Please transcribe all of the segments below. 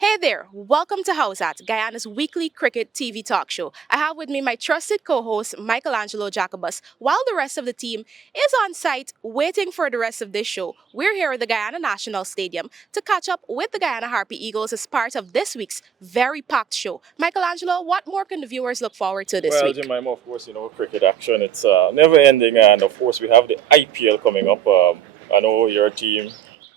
Hey there, welcome to Howzat Guyana's weekly cricket TV talk show. I have with me my trusted co-host Michelangelo Jacobus. While the rest of the team is on site waiting for the rest of this show, we're here at the Guyana National Stadium to catch up with the Guyana Harpy Eagles as part of this week's very packed show. Michelangelo, what more can the viewers look forward to this Well, week? Jemima, of course, cricket action, it's never ending. And of course, we have the IPL coming up. I know your team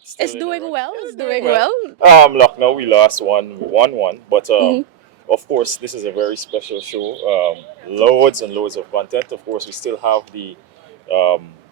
It's still in the doing run. well, Yeah, it's they're doing doing well. well. Lucknow, we lost one, we won one. But Mhm. of course, this is a very special show. Loads and loads of content. Of course, we still have the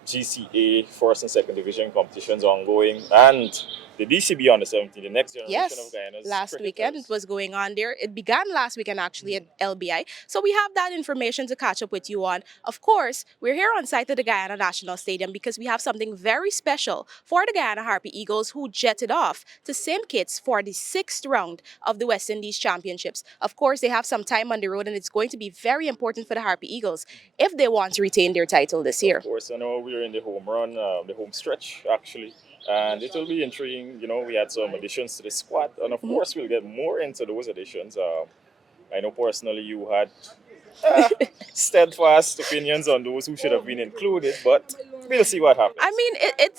GCA first and second division competitions ongoing. And the DCB on the 17th, the next generation of Yes, Guyana's last weekend it cricketers. was going on there. It began last weekend actually at LBI. So we have that information to catch up with you on. Of course, we're here on site at the Guyana National Stadium because we have something very special for the Guyana Harpy Eagles who jetted off to St. Kitts for the sixth round of the West Indies Championships. Of course, they have some time on the road and it's going to be very important for the Harpy Eagles if they want to retain their title this Of year. course, I know we're in the home run, the home stretch actually, and it will be intriguing. We had some additions to the squad, and of Mhm. course, we'll get more into those additions. I know personally you had uh, steadfast opinions on those who should have been included, but we'll see what I happens. mean,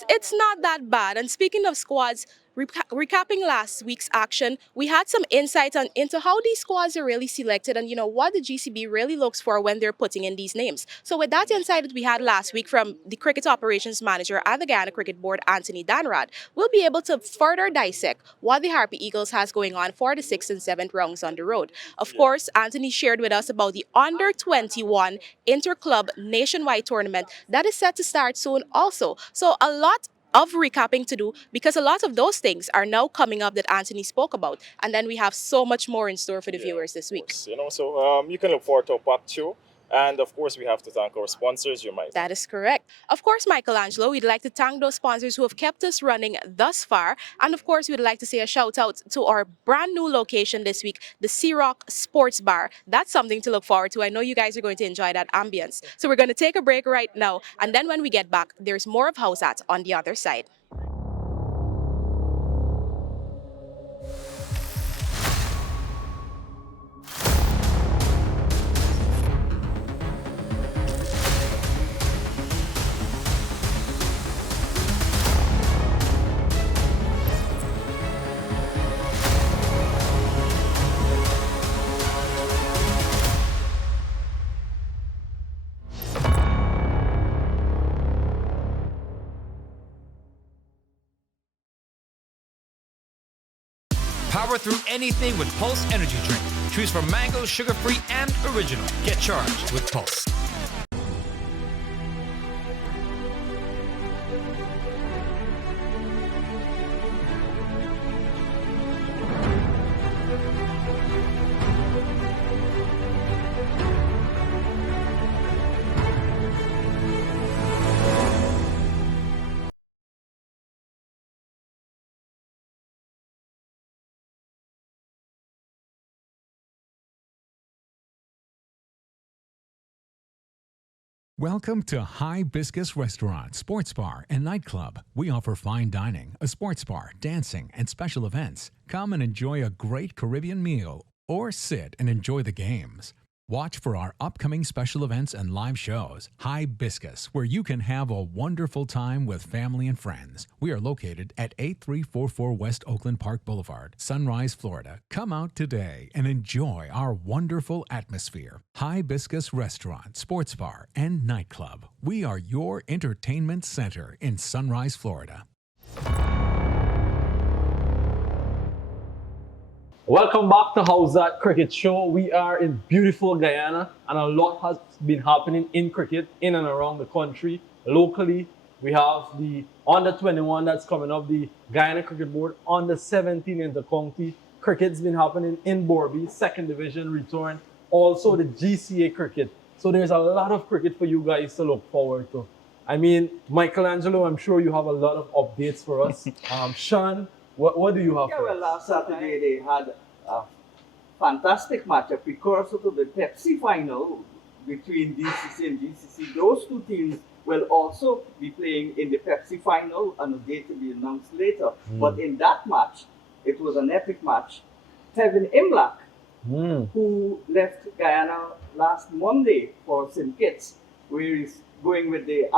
it's not that bad. And speaking of squads, recapping last week's action, we had some insight into how these squads are really selected and what the GCB really looks for when they're putting in these names. So with that insight that we had last week from the cricket operations manager at the Guyana Cricket Board, Anthony Danrad, we'll be able to further dissect what the Harpy Eagles has going on for the sixth and seventh rounds on the road. Of Yeah. course, Anthony shared with us about the under 21 interclub nationwide tournament that is set to start soon also. So a lot of recapping to do because a lot of those things are now coming up that Anthony spoke about. And then we have so much more in store for the Yeah, of viewers this week. course. So you can look forward to a packed show, and of course, we have to thank our sponsors, you might. That is correct. Of course, Michelangelo, we'd like to thank those sponsors who have kept us running thus far. And of course, we'd like to say a shout out to our brand new location this week, the Sea Rock Sports Bar. That's something to look forward to. I know you guys are going to enjoy that ambience. So we're going to take a break right now. And then when we get back, there's more of House At on the other side. Power through anything with Pulse Energy Drink. Choose from mango, sugar-free, and original. Get charged with Pulse. Welcome to Hibiscus Restaurant, Sports Bar, and Nightclub. We offer fine dining, a sports bar, dancing, and special events. Come and enjoy a great Caribbean meal or sit and enjoy the games. Watch for our upcoming special events and live shows. Hibiscus, where you can have a wonderful time with family and friends. We are located at 8344 West Oakland Park Boulevard, Sunrise, Florida. Come out today and enjoy our wonderful atmosphere. Hibiscus Restaurant, Sports Bar, and Nightclub. We are your entertainment center in Sunrise, Florida. Welcome back to Howzat Cricket Show. We are in beautiful Guyana, and a lot has been happening in cricket in and around the country. Locally, we have the under 21 that's coming up, the Guyana Cricket Board under 17 in the county. Cricket's been happening in Borby, second division return, also the GCA cricket. So there's a lot of cricket for you guys to look forward to. I mean, Michelangelo, I'm sure you have a lot of updates for us. Sean, what do you have Yeah, for well, us? last Saturday they had a fantastic match, a precursor to the Pepsi final between DCC and GCC. Those two teams will also be playing in the Pepsi final on a date to be announced later. But in that match, it was an epic match. Tevin Imlach, Mm. who left Guyana last Monday for St. Kitts, where he's going with the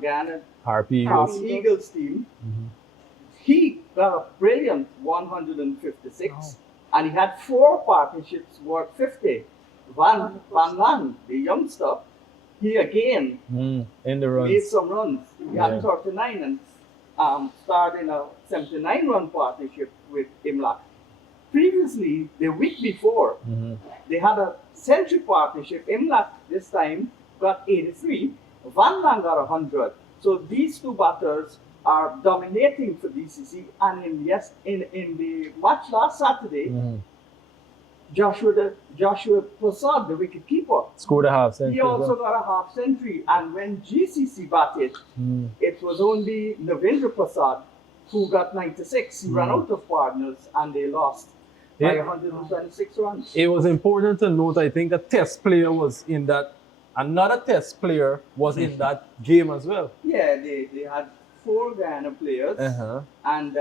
Guyana Harpy Half Eagles. Eagles team. He got a brilliant 156, and he had 4 partnerships worth 50. Van Lang, the youngster, he again In the made runs. some runs. He Yeah. had 39 and starred in a 79-run partnership with Imlach. Previously, the week before, they had a century partnership. Imlach this time got 83. Van Lang got 100. So these two batters are dominating for DCC. And in the match last Saturday, Joshua Prasad, the wicketkeeper, Scored a half century. he also got a half century. And when GCC batted, it was only Navendra Prasad who got 96. He ran out of partners and they lost by 126 runs. It was important to note, I think a test player was in that, another test player was in that game as well. Yeah, they had 4 Guyana players, and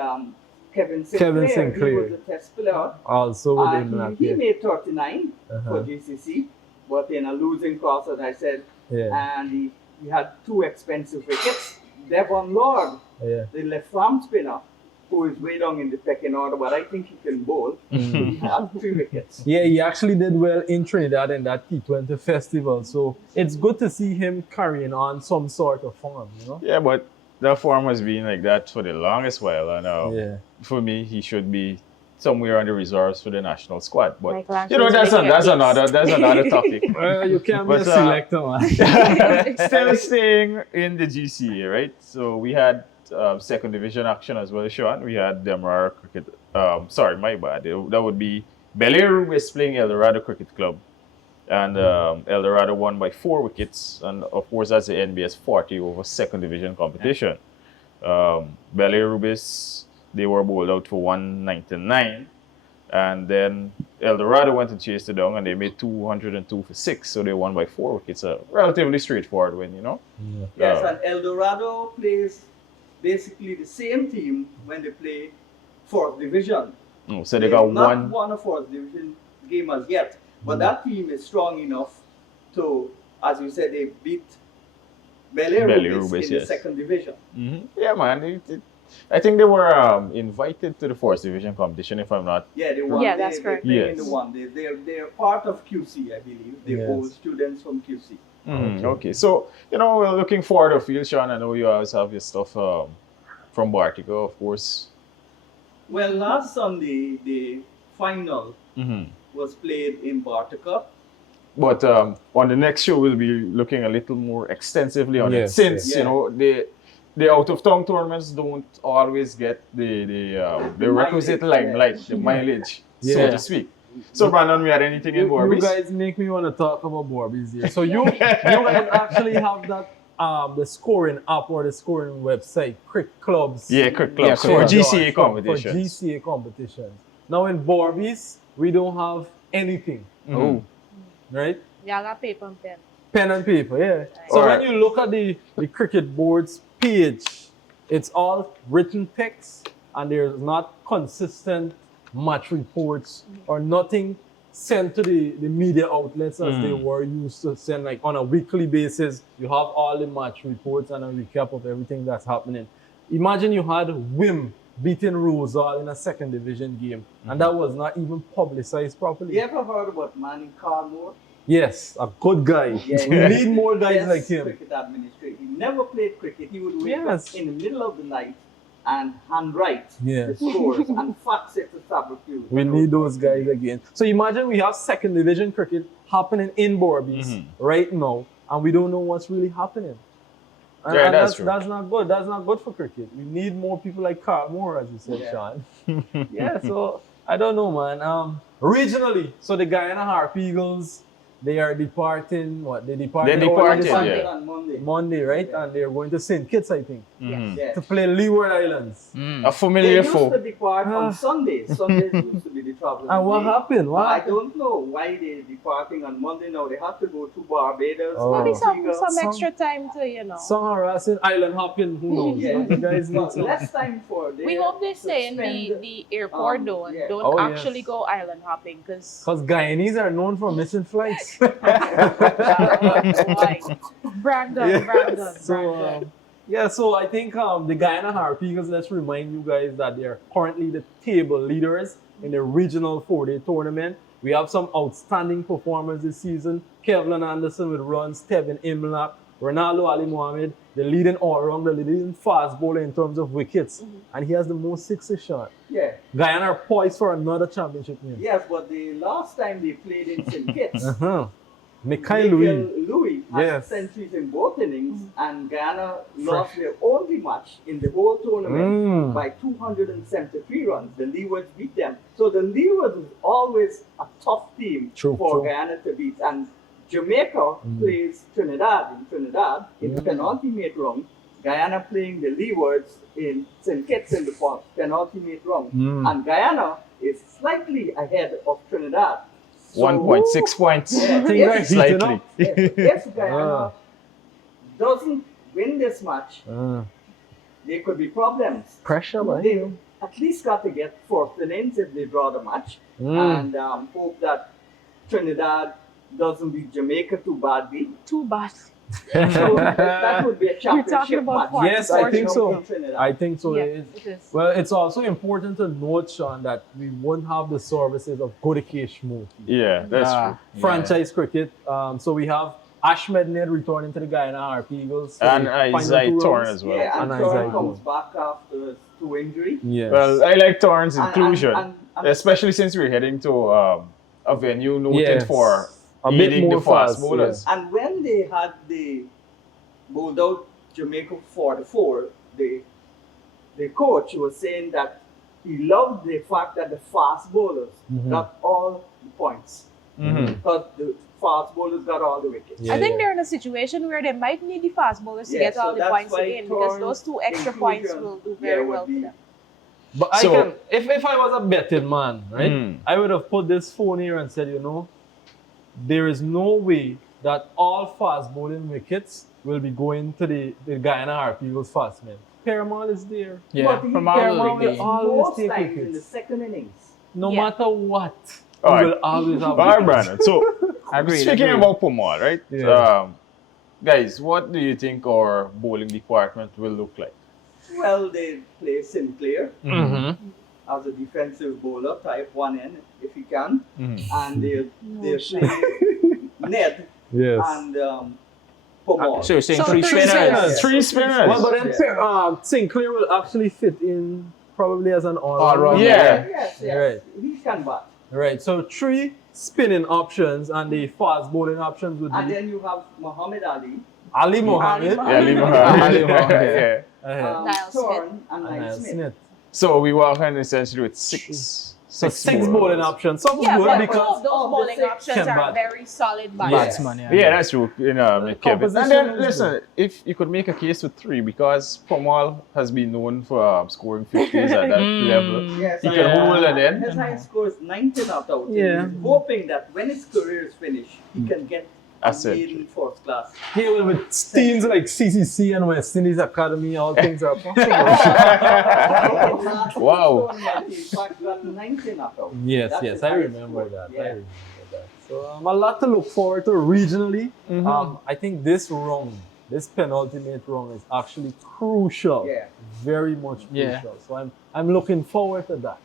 Kevin Kevin Sinclair, he Sinclair. was a test player. Also with him. He made 39 for GCC, but in a losing course, as I said, and he had 2 expensive wickets. Devon Lord, the left-arm spinner, who is way down in the pecking order, but I think he can bowl. He had 3 wickets. Yeah, he actually did well in Trinidad in that T20 festival. So it's good to see him carrying on some sort of form, you know? Yeah, but the form has been like that for the longest while. And for me, he should be somewhere on the reserves for the national squad. But you know, that's another topic. You can't be But, a selector, man. Still staying in the GCA, right? So we had second division action as well, Sean. We had Demerara Cricket. Sorry, my bad. That would be Belair is playing El Dorado Cricket Club. And El Dorado won by 4 wickets. And of course, that's the NBS 40 over second division competition. Belair Rubis, they were bowled out for 199. And then El Dorado went and chased it down and they made 202 for 6. So they won by 4 wickets. A relatively straightforward win, you know? Yes, and El Dorado plays basically the same team when they play 4th division. So they got not one. won a 4th division game as yet. But that team is strong enough to, as you said, they beat Belair Rubis in the second division. Yeah, man. I think they were invited to the 4th division competition, if I'm not. Yeah, they won. Yeah, that's correct. They in the one. They're part of QC, I believe. They hold students from QC. Okay, so you know, we're looking forward to field, Sean. I know you always have your stuff from Bartico, of course. Well, last Sunday the final was played in Bartica. But on the next show, we'll be looking a little more extensively on it, since you know the out of town tournaments don't always get the requisite limelight, the mileage, so to speak. So Brandon, we had anything in Borbies? You guys make me want to talk about Borbies here. So you guys actually have that the scoring app or the scoring website, Crick Clubs. Yeah, Crick Clubs for GCA competitions. For GCA competitions. Now in Borbies, we don't have anything. Right? Yeah, I got paper and pen. Pen and paper, yeah. So when you look at the cricket board's page, it's all written text and there's not consistent match reports or nothing sent to the media outlets as they were used to send, like on a weekly basis. You have all the match reports and a recap of everything that's happening. Imagine you had Wim beating Rosal in a second division game and that was not even publicized properly. You ever heard about Manny Carmore? Yes, a good guy. Yeah, we need more guys like him. Cricket administrator. He never played cricket. He would wake up Yes. in the middle of the night and handwrite Yeah. the scores and fax it to Sabracule. We need those guys again. So imagine we have second division cricket happening in Borbies right now, and we don't know what's really happening. And, Yeah, and that's true. That's not good. That's not good for cricket. We need more people like Carl Moore, as you said, Sean. Yeah, so I don't know, man. Regionally, so the Guyana Harp Eagles, they are departing. What they They departed? departed, Sunday yeah. on Monday. Monday, right? Yeah. And they're going to St. Kitts, I think, Mhm. Yeah. to play Leeward Islands. A They familiar used to foe. depart Ah. on Sundays. Sundays used to be the traveling And what day. happened? What I happened? don't know why they're departing on Monday now. They have to go to Barbados. Oh. Maybe Antigua. some Some- extra time to, Some harassing island hopping. Who knows? Yeah. You guys need But some. less time for them. We hope they to stay in spend, the airport though and yeah. don't Oh, actually yes. go island hopping because Because Guyanese are known for missing flights. Brandon, Brandon. So I think the Guyana Harpies, let's remind you guys that they're currently the table leaders in the regional 4-day tournament. We have some outstanding performers this season. Kevlin Anderson with runs, Tevin Imlak, Ronaldo Ali Mohammed, the leading all-rounder, the leading fast bowler in terms of wickets. And he has the most sixes shot. Yeah. Guyana are poised for another championship win. Yes, but the last time they played in St. Kitts, Uh-huh. Mikhail Miguel Louis. Louis had Yes. centuries in both innings, and Guyana lost their only match in the whole tournament Mm. by 273 runs. The Leewards beat them. So the Leewards is always a tough team True, for true. Guyana to beat. And Jamaica plays Trinidad in the Mm. penalty mate round. Guyana playing the Leewards in St. Kitts in the penalty mate round. Mm. And Guyana is slightly ahead of Trinidad. So- 1.6 points. Yeah, Things are if, heating Slightly. up. if Guyana Ah. doesn't win this match, Uh, there could be problems. pressure, man. They at least got to get fourth innings if they draw the match, Mm. and hope that Trinidad doesn't beat Jamaica too badly. Too bad. So that would be a championship about match. Yes, I think so. Jamaica, Trinidad. I think so. Yeah, It is. it is. Well, it's also important to note, Sean, that we won't have the services of Godike Shmo. Yeah, that's true. Franchise cricket. So we have Ahmed Ned returning to the Guyana Harp Eagles. for And the final Isaiah two Torn rounds. as well. Yeah, and And Torren Isaiah comes Torren. back after his toe injury. Yes. Well, I like Torrance And- inclusion, and- especially since we're heading to a venue noted Yes. for a bit leading more the fast fast, bowlers. And when they had the bowled out Jamaica 44, the coach was saying that he loved the fact that the fast bowlers Mhm. got all the points Mhm. because the fast bowlers got all the wickets. Yeah. I think they're in a situation where they might need the fast bowlers to Yeah, get so all the that's points why again because Torrance those two extra points inclusion, will do yeah, very would well be- for them. But I So- can, if I was a betting man, right, Mm. I would have put this phone here and said, there is no way that all fast bowling wickets will be going to the Guyana Harp Eagles fast men. Paramount is there. Yeah, But he from Paramount our will gets always most take times in wickets. the second innings. No Yeah. matter what, All you right. will always have All right, wickets. Brandon. So, Agreed, speaking agreed. about Pomal, right? Yeah. Guys, what do you think our bowling department will look like? Well, they play Sinclair Mm-hmm. as a defensive bowler, type 1N if he can, Mhm. and they play Ned Yes. and Pomal. So you're saying So three three spinners? spinners. Three spinners. Well, but then Yeah. Sinclair will actually fit in probably as an All-round. all-rounder. Yeah. Yes. Right. He can bat. Right. So 3 spinning options and the fast bowling options would And be then you have Muhammad Ali, Ali Mohammed. Ali Yeah, leave him Ali out. Mohammed. Yeah. Uh-huh. Niall Thorne, and And Niall Smith. Smith. So we walk in essentially with six. So 6 bowling options. Some Yeah, good but because all of those of the bowling six options can are bat. very solid Batsman, yeah. Yeah, that's true. Kevin. composition And then is listen, if you could make a case with 3, because Pomal has been known for scoring 50s at that level. Yes, He and, can hold and then. his highest score is 19 not out. Yeah. He's hoping that when his career is finished, he can get a Ascent. maiden first class. here with teams like CCC and West Indies Academy, all things are possible. Wow. In fact, got 19 not out. Yes, That's yes, his I highest remember score. that. I Yeah. remember that. So a lot to look forward to regionally. Mhm. I think this round, this penultimate round, is actually crucial. Yeah. Very much Yeah. crucial. So I'm looking forward to that.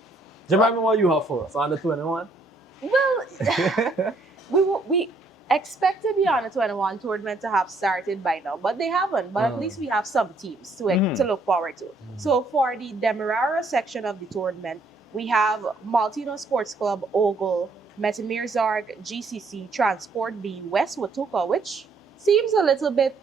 Jemima, what you have for us? Under 21? Well, we expected the Under 21 tournament to have started by now, but they haven't. But at least we have some teams to look forward to. So for the Demerara section of the tournament, we have Maltino Sports Club, Ogle, Metamir Zarg, GCC, Transport B, West Watuka, which seems a little bit,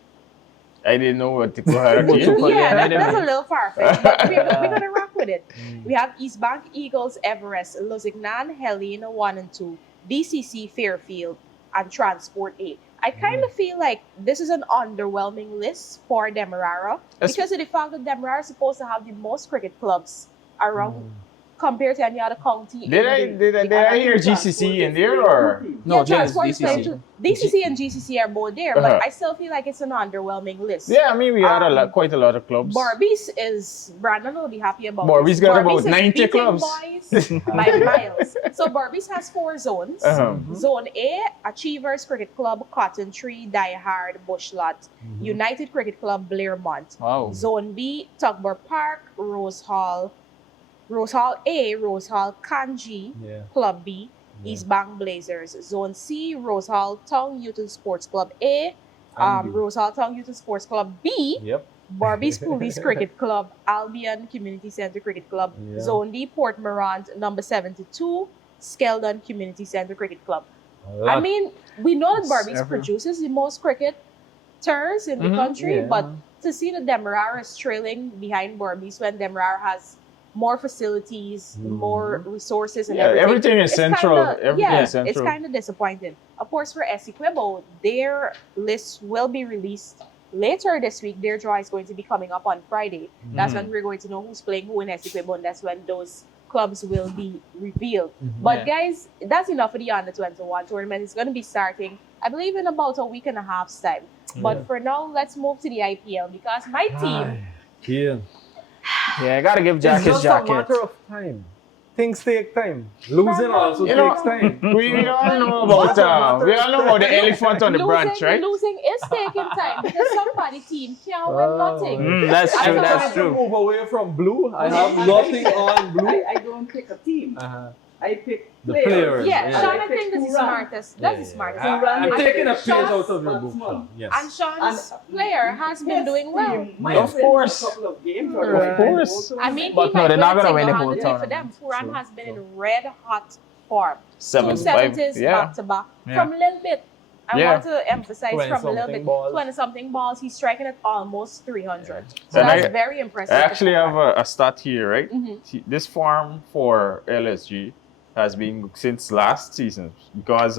I didn't know what to go ahead yeah, yeah, that's a little far-fetched, but we're gonna rock with it. We have East Bank Eagles, Everest, Lusignan, Helena 1 and 2, BCC Fairfield, and Transport A. I kind of feel like this is an underwhelming list for Demerara because of the fact that Demerara is supposed to have the most cricket clubs around compared to any other county. Did I hear GCC in there or? No, Yeah, there's Transport is playing DCC. too. DCC and GCC are both there, but I still feel like it's an underwhelming list. Yeah, I mean we had quite a lot of clubs. Barbies is Brandon will be happy about. Barbies this. got about is 90 beating clubs. Boys by miles. So Barbies has 4 zones. Zone A, Achievers Cricket Club, Cotton Tree, Die Hard, Bushlot, United Cricket Club, Blairmont. Wow. Zone B, Tugbur Park, Rose Hall A, Rose Hall Kanji, Club B, East Bank Blazers. Zone C, Rose Hall Town Youth Sports Club A, Rose Hall Town Youth Sports Club B, Barbies Police Cricket Club, Albion Community Center Cricket Club. Zone D, Port Morant, number 72, Skeldon Community Center Cricket Club. I mean, we know that Barbies produces the most cricketers in the country, but to see that Demerara is trailing behind Barbies when Demerara has more facilities, more resources, and everything is it's central. Kinda, is central. It's kind of disappointing. Of course, for Essequibo, their list will be released later this week. Their draw is going to be coming up on Friday. That's when we're going to know who's playing who in Essequibo, and that's when those clubs will be revealed. But guys, that's enough for the Under 21 tournament. It's going to be starting, I believe, in about a week and a half's time. But for now, let's move to the IPL because my team. Yeah, I gotta give Jack It's his just jacket. a matter of time. Things take time. Losing also You know, takes time. we all know about the elephant on the branch, right? Losing is taking time because somebody team can't win nothing. That's I true. thought That's I true. move away from blue. I have nothing on blue. I don't pick a team. I pick The players. players. Yeah, Yeah. Sean, I think that's the Turan. smartest. That's the smartest. I'm I taking a pick page Sean's out of your book. batsman. Sean. Yes. And Sean's player has been doing well. Of course. A couple of games. Of course. I mean, But he no, might they're not gonna win the whole single-handedly for them. tournament. Turan has been in red hot form. 75, 270s yeah. back to back. Yeah. From a little bit. I Yeah. want to emphasize from a little 20-something bit. balls. 20-something balls. He's striking at almost 300. So And that's I- very impressive. I actually have a stat here, right? Mhm. This form for LSG has been since last season because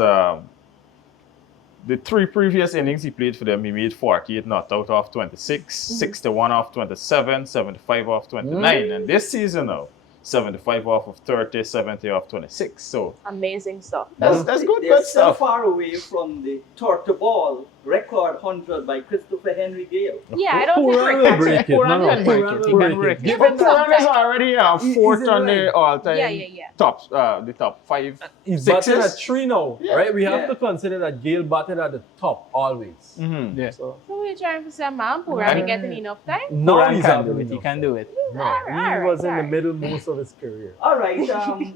the 3 previous innings he played for them, he made 48 not out off 26, 61 off 27, 75 off 29. And this season now, 75 off of 30, 70 off 26. So Amazing stuff. that's good, They're good still stuff. far away from the torque to ball record 100 by Christopher Henry Gale. Yeah, I don't think Turan we're will catching break it. it. No, Turan no, can break Turan it. will He can break break it. it. Given Sometime. Turan is already fourth He's in on the line. all-time Yeah. top, the top 5. He's Sixes? batting at 3 now, right? We have Yeah. to consider that Gale batted at the top always. Yeah. So So we're trying to say, man, Puran getting enough time? now Turan he's can having do it. He enough. can do it. No, Alright, he was in the alright. middle most of his career. All right,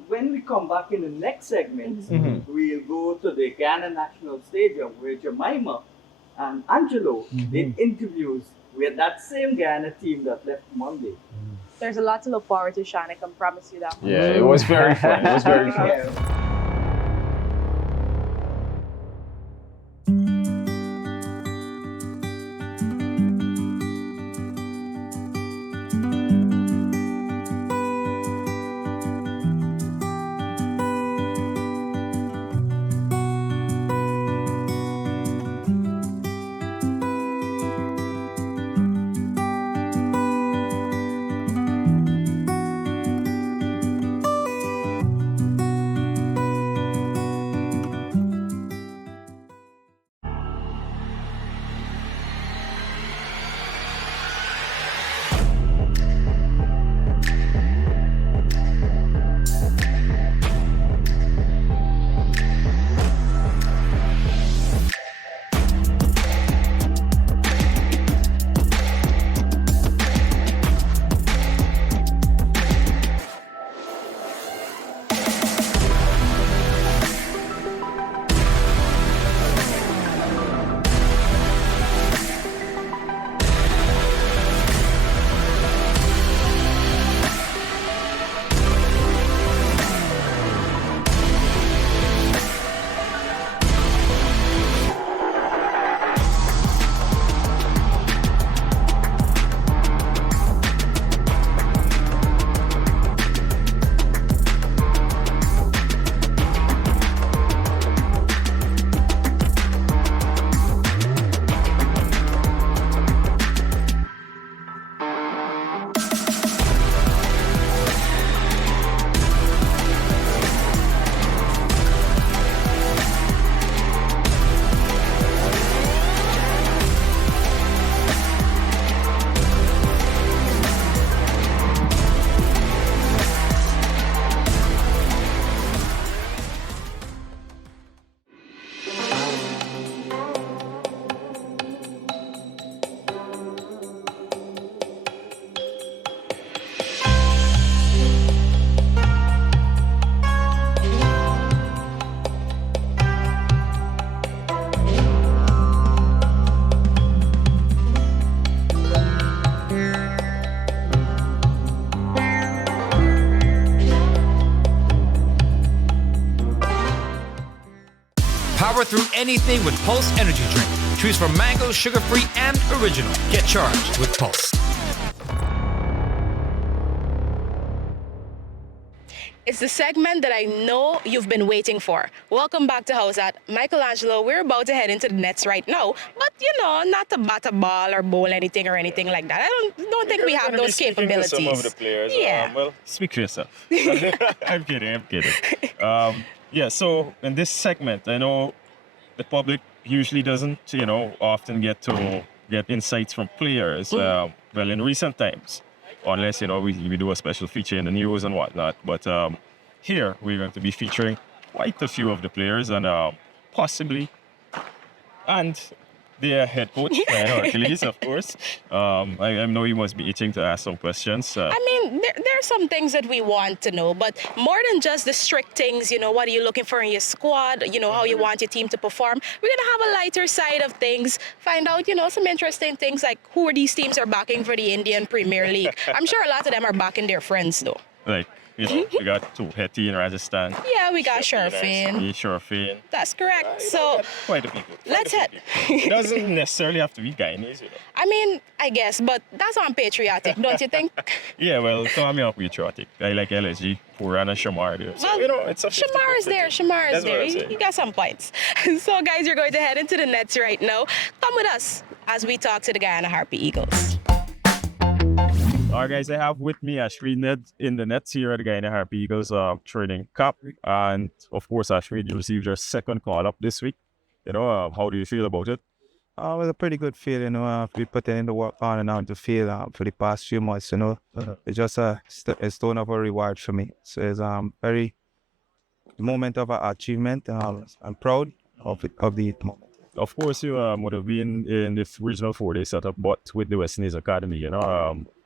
when we come back in the next segment, we'll go to the Ghana National Stadium where Jemima and Angelo did interviews with that same Ghana team that left Monday. There's a lot to look forward to, Sean. I can promise you that. Yeah, it was very fun. It was very fun. anything with Pulse Energy Drink. Choose from mango, sugar-free, and original. Get charged with Pulse. It's the segment that I know you've been waiting for. Welcome back to Howzat. Michelangelo, we're about to head into the nets right now, but not to bat a ball or bowl anything like that. I don't think we have Gonna be those speaking to capabilities. some of the players. Yeah. Well, speak for yourself. I'm kidding. I'm kidding. Yeah. So in this segment, I know the public usually doesn't, often get to get insights from players. Well, in recent times, unless we do a special feature in the news and whatnot. But here we're going to be featuring quite a few of the players and possibly and their head coach, Ryan Hercules, of course. I know you must be itching to ask some questions. I mean, there are some things that we want to know, but more than just the strict things, what are you looking for in your squad, how you want your team to perform, we're going to have a lighter side of things, find out, some interesting things like who are these teams are backing for the Indian Premier League. I'm sure a lot of them are backing their friends, though. Like, we got two Hetty in Rajasthan. Yeah, we got Sharfin. Sharfin. That's correct. So Quite a people. let's head. It doesn't necessarily have to be Guyanese, I mean, I guess, but that's unpatriotic, don't you think? Yeah, well, so I'm patriotic. I like LSG, Puran, and Shamar there. So, Well, it's a Shamar is there. Shamar is That's what there. I'm He saying. got some points. So, guys, you're going to head into the nets right now. Come with us as we talk to the Guyana Harpy Eagles. All right, guys, I have with me Ashreed Ned in the nets here at the Guyana Harpy Eagles training camp. And of course, Ashreed, you received your second call up this week. How do you feel about it? It was a pretty good feel, we put in the work on and on to feel for the past few months, It's just a stone of a reward for me. So it's very moment of achievement. I'm proud of the moment. Of course, you would have been in the regional 4-day setup, but with the West Indies Academy,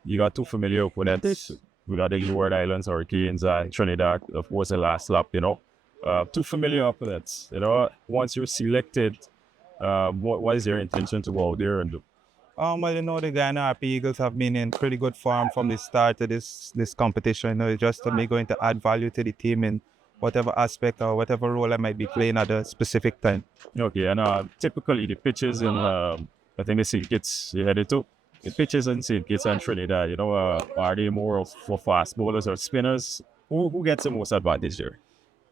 you got two familiar opponents. We got the Leeward Islands Hurricanes and Trinidad, of course, the last lap, two familiar opponents. Once you're selected, what is your intention to go out there and do? Well, the Guyana Happy Eagles have been in pretty good form from the start of this competition. It's just me going to add value to the team in whatever aspect or whatever role I might be playing at a specific time. Okay, and typically the pitches in, I think the St. Kitts you headed to, the pitches in St. Kitts and Trinidad, are they more of for fast bowlers or spinners? Who gets the most advantage there?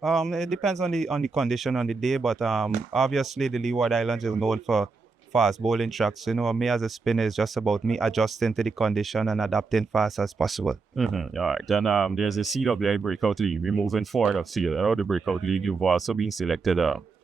It depends on the condition on the day, but obviously the Leeward Islands is known for fast bowling tracks. Me as a spinner is just about me adjusting to the condition and adapting fast as possible. Mm-hmm. All right, then there's the CWI Breakout League. We're moving forward of field. The Breakout League, you've also been selected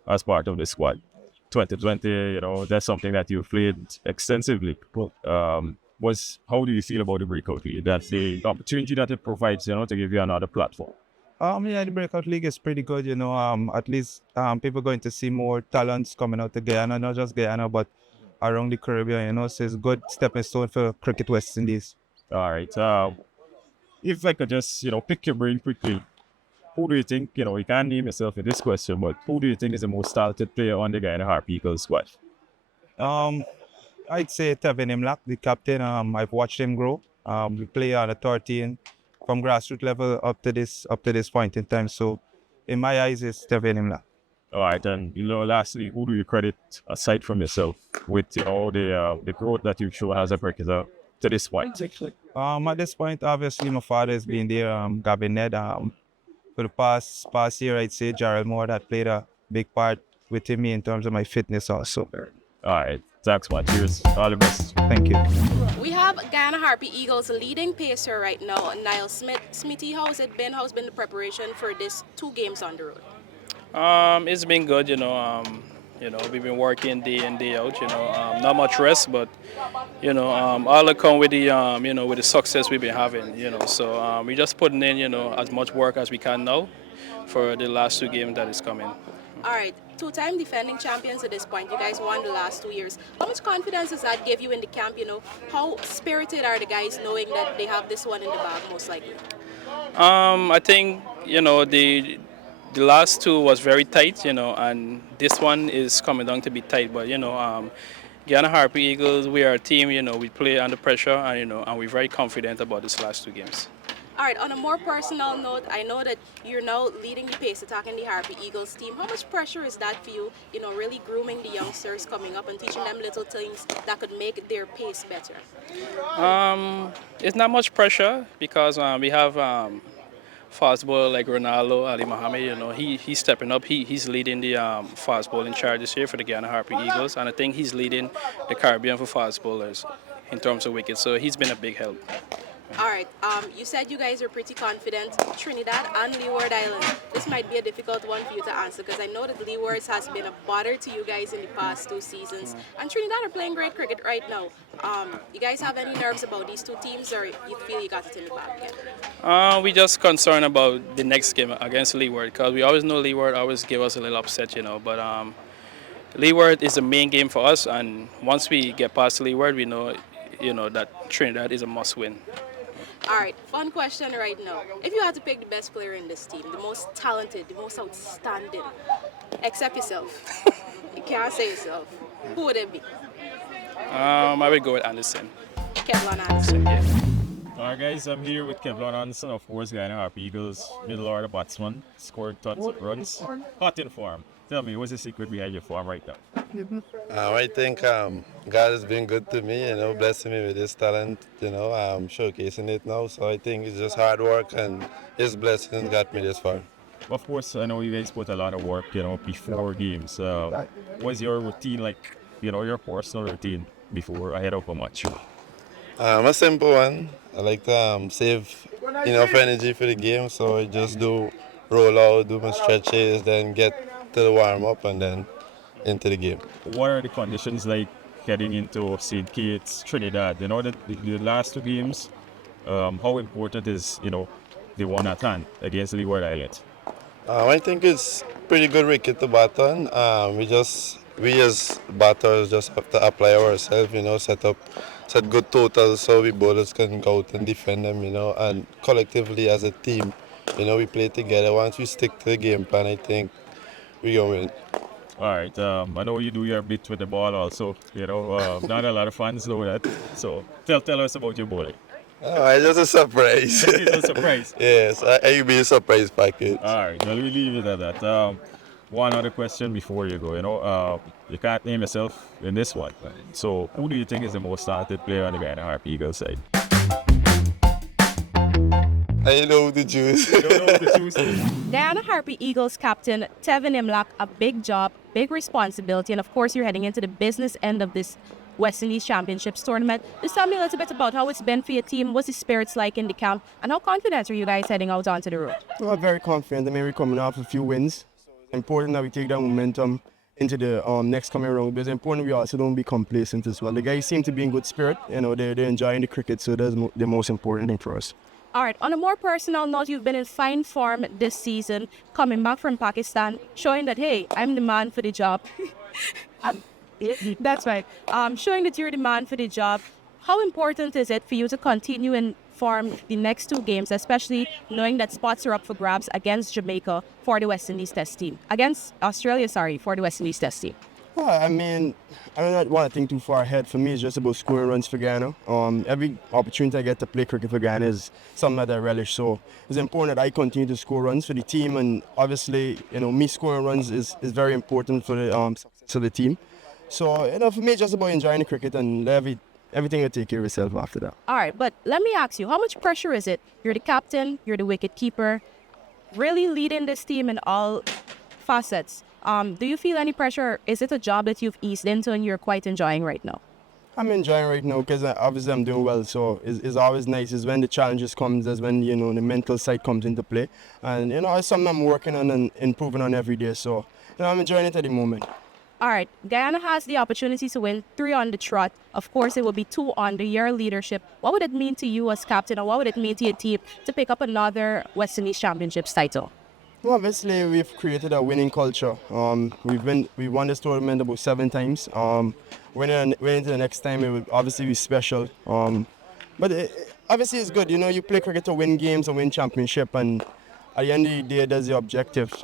as part of the squad. 2020, that's something that you've played extensively. How do you feel about the Breakout League? That's the opportunity that it provides, to give you another platform. Yeah, the Breakout League is pretty good, at least people going to see more talents coming out to Guyana, not just Guyana, but around the Caribbean, so it's a good stepping stone for Cricket West Indies. All right. If I could just, pick your brain quickly, who do you think, you can't name yourself in this question, but who do you think is the most talented player on the Guyana Harpy Eagles squad? I'd say Tevin Imlak, the captain. I've watched him grow. We play on a 13 from grassroots level up to this point in time. So, in my eyes, it's Tevin Imlak. All right, and lastly, who do you credit aside from yourself with the growth that you show as a cricketer to this point? At this point, obviously, my father has been there, Gavin Ned. For the past year, I'd say Gerald Moore that played a big part within me in terms of my fitness also. All right, thanks, man. Cheers. All the best. Thank you. We have Guyana Harpy Eagles leading pacer right now, Niall Smith. Smithy, how's been the preparation for this 2 games on the road? It's been good, we've been working day in, day out, not much rest, but, all that come with the, with the success we've been having, so we're just putting in, as much work as we can now for the last 2 games that is coming. All right, 2-time defending champions at this point. You guys won the last 2 years. How much confidence does that give you in the camp, How spirited are the guys knowing that they have this one in the bag, most likely? I think, the last 2 was very tight, and this one is coming down to be tight. But, Guyana Harpy Eagles, we are a team, we play under pressure, and, and we're very confident about these last 2 games. All right, on a more personal note, I know that you're now leading the pace attack in the Harpy Eagles team. How much pressure is that for you, really grooming the youngsters coming up and teaching them little things that could make their pace better? It's not much pressure because we have fast bowler like Ronaldo Ali Mohammed. He's stepping up. He's leading the fast bowling charge this year for the Guyana Harpy Eagles, and I think he's leading the Caribbean for fast bowlers in terms of wickets. So he's been a big help. All right. You said you guys are pretty confident. Trinidad and Leeward Island. This might be a difficult one for you to answer because I know that Leeward has been a bother to you guys in the past 2 seasons, and Trinidad are playing great cricket right now. You guys have any nerves about these two teams, or you feel you got it in the bag again? We just concerned about the next game against Leeward because we always know Leeward always give us a little upset. But Leeward is the main game for us, and once we get past Leeward, we know, that Trinidad is a must-win. All right, fun question right now. If you had to pick the best player in this team, the most talented, the most outstanding, except yourself, you can't say yourself, who would it be? I would go with Anderson. Kevlon Anderson. Yeah. Alright guys, I'm here with Kevlon Anderson, of course, Guyana Harpy Eagles, middle order batsman, scored tons of runs, hot in form. Tell me, what's the secret behind your form right now? I think God has been good to me, blessing me with his talent, I'm showcasing it now. So I think it's just hard work and his blessings got me this far. Of course, I know you guys put a lot of work, before games. What's your routine like, your personal routine before, ahead of a match? A simple one. I like to save enough energy for the game, so I just do roll out, do my stretches, then get to the warm up and then into the game. What are the conditions like heading into St. Kitts, Trinidad? The last 2 games, how important is, the one at hand against Leeward Island? I think it's pretty good wicket to bat on. We as batters just have to apply ourselves, set good totals so we bowlers can go out and defend them, and collectively as a team, we play together. Once we stick to the game plan, I think we gonna win. All right, I know you do your bit with the ball also, not a lot of fans know that. So tell us about your bowling. Oh, it's just a surprise. It's a surprise. Yes, I be a surprise package. All right, well, we leave it at that. One other question before you go, you can't name yourself in this one. So who do you think is the most talented player on the Guyana Harpy Eagles side? I know who to choose. You don't know who to choose? Guyana Harpy Eagles captain Tevin Imlach, a big job, big responsibility, and of course you're heading into the business end of this West Indies Championships tournament. Just tell me a little bit about how it's been for your team, what's the spirits like in the camp, and how confident are you guys heading out onto the road? We're very confident. We're coming off a few wins. It's important that we take that momentum into the next coming round, but it's important we also don't be complacent as well. The guys seem to be in good spirit. They're enjoying the cricket, so that's the most important thing for us. All right, on a more personal note, you've been in fine form this season, coming back from Pakistan, showing that, hey, I'm the man for the job. That's right. Showing that you're the man for the job. How important is it for you to continue in form the next 2 games, especially knowing that spots are up for grabs against Jamaica for the West Indies Test team? Against Australia, for the West Indies Test team. Well, I don't want to think too far ahead. For me, it's just about scoring runs for Ghana. Every opportunity I get to play cricket for Ghana is something that I relish. So it's important that I continue to score runs for the team. And obviously, me scoring runs is very important for the success of the team. So, for me, it's just about enjoying the cricket and everything will take care of itself after that. All right, but let me ask you, how much pressure is it? You're the captain, you're the wicket keeper, really leading this team in all facets. Do you feel any pressure? Is it a job that you've eased into and you're quite enjoying right now? I'm enjoying right now because obviously I'm doing well. So it's always nice. Is when the challenges comes, is when the mental side comes into play, and it's something I'm working on and improving on every day. So I'm enjoying it at the moment. All right, Guyana has the opportunity to win 3 on the trot. Of course, it will be 2 under your leadership. What would it mean to you as captain, or what would it mean to your team to pick up another West Indies Championships title? Well, obviously, we've created a winning culture. We've won this tournament about 7 times. Winning into the next time, it would obviously be special. Obviously, it's good. You play cricket to win games and win championship, and at the end of the day, that's the objective.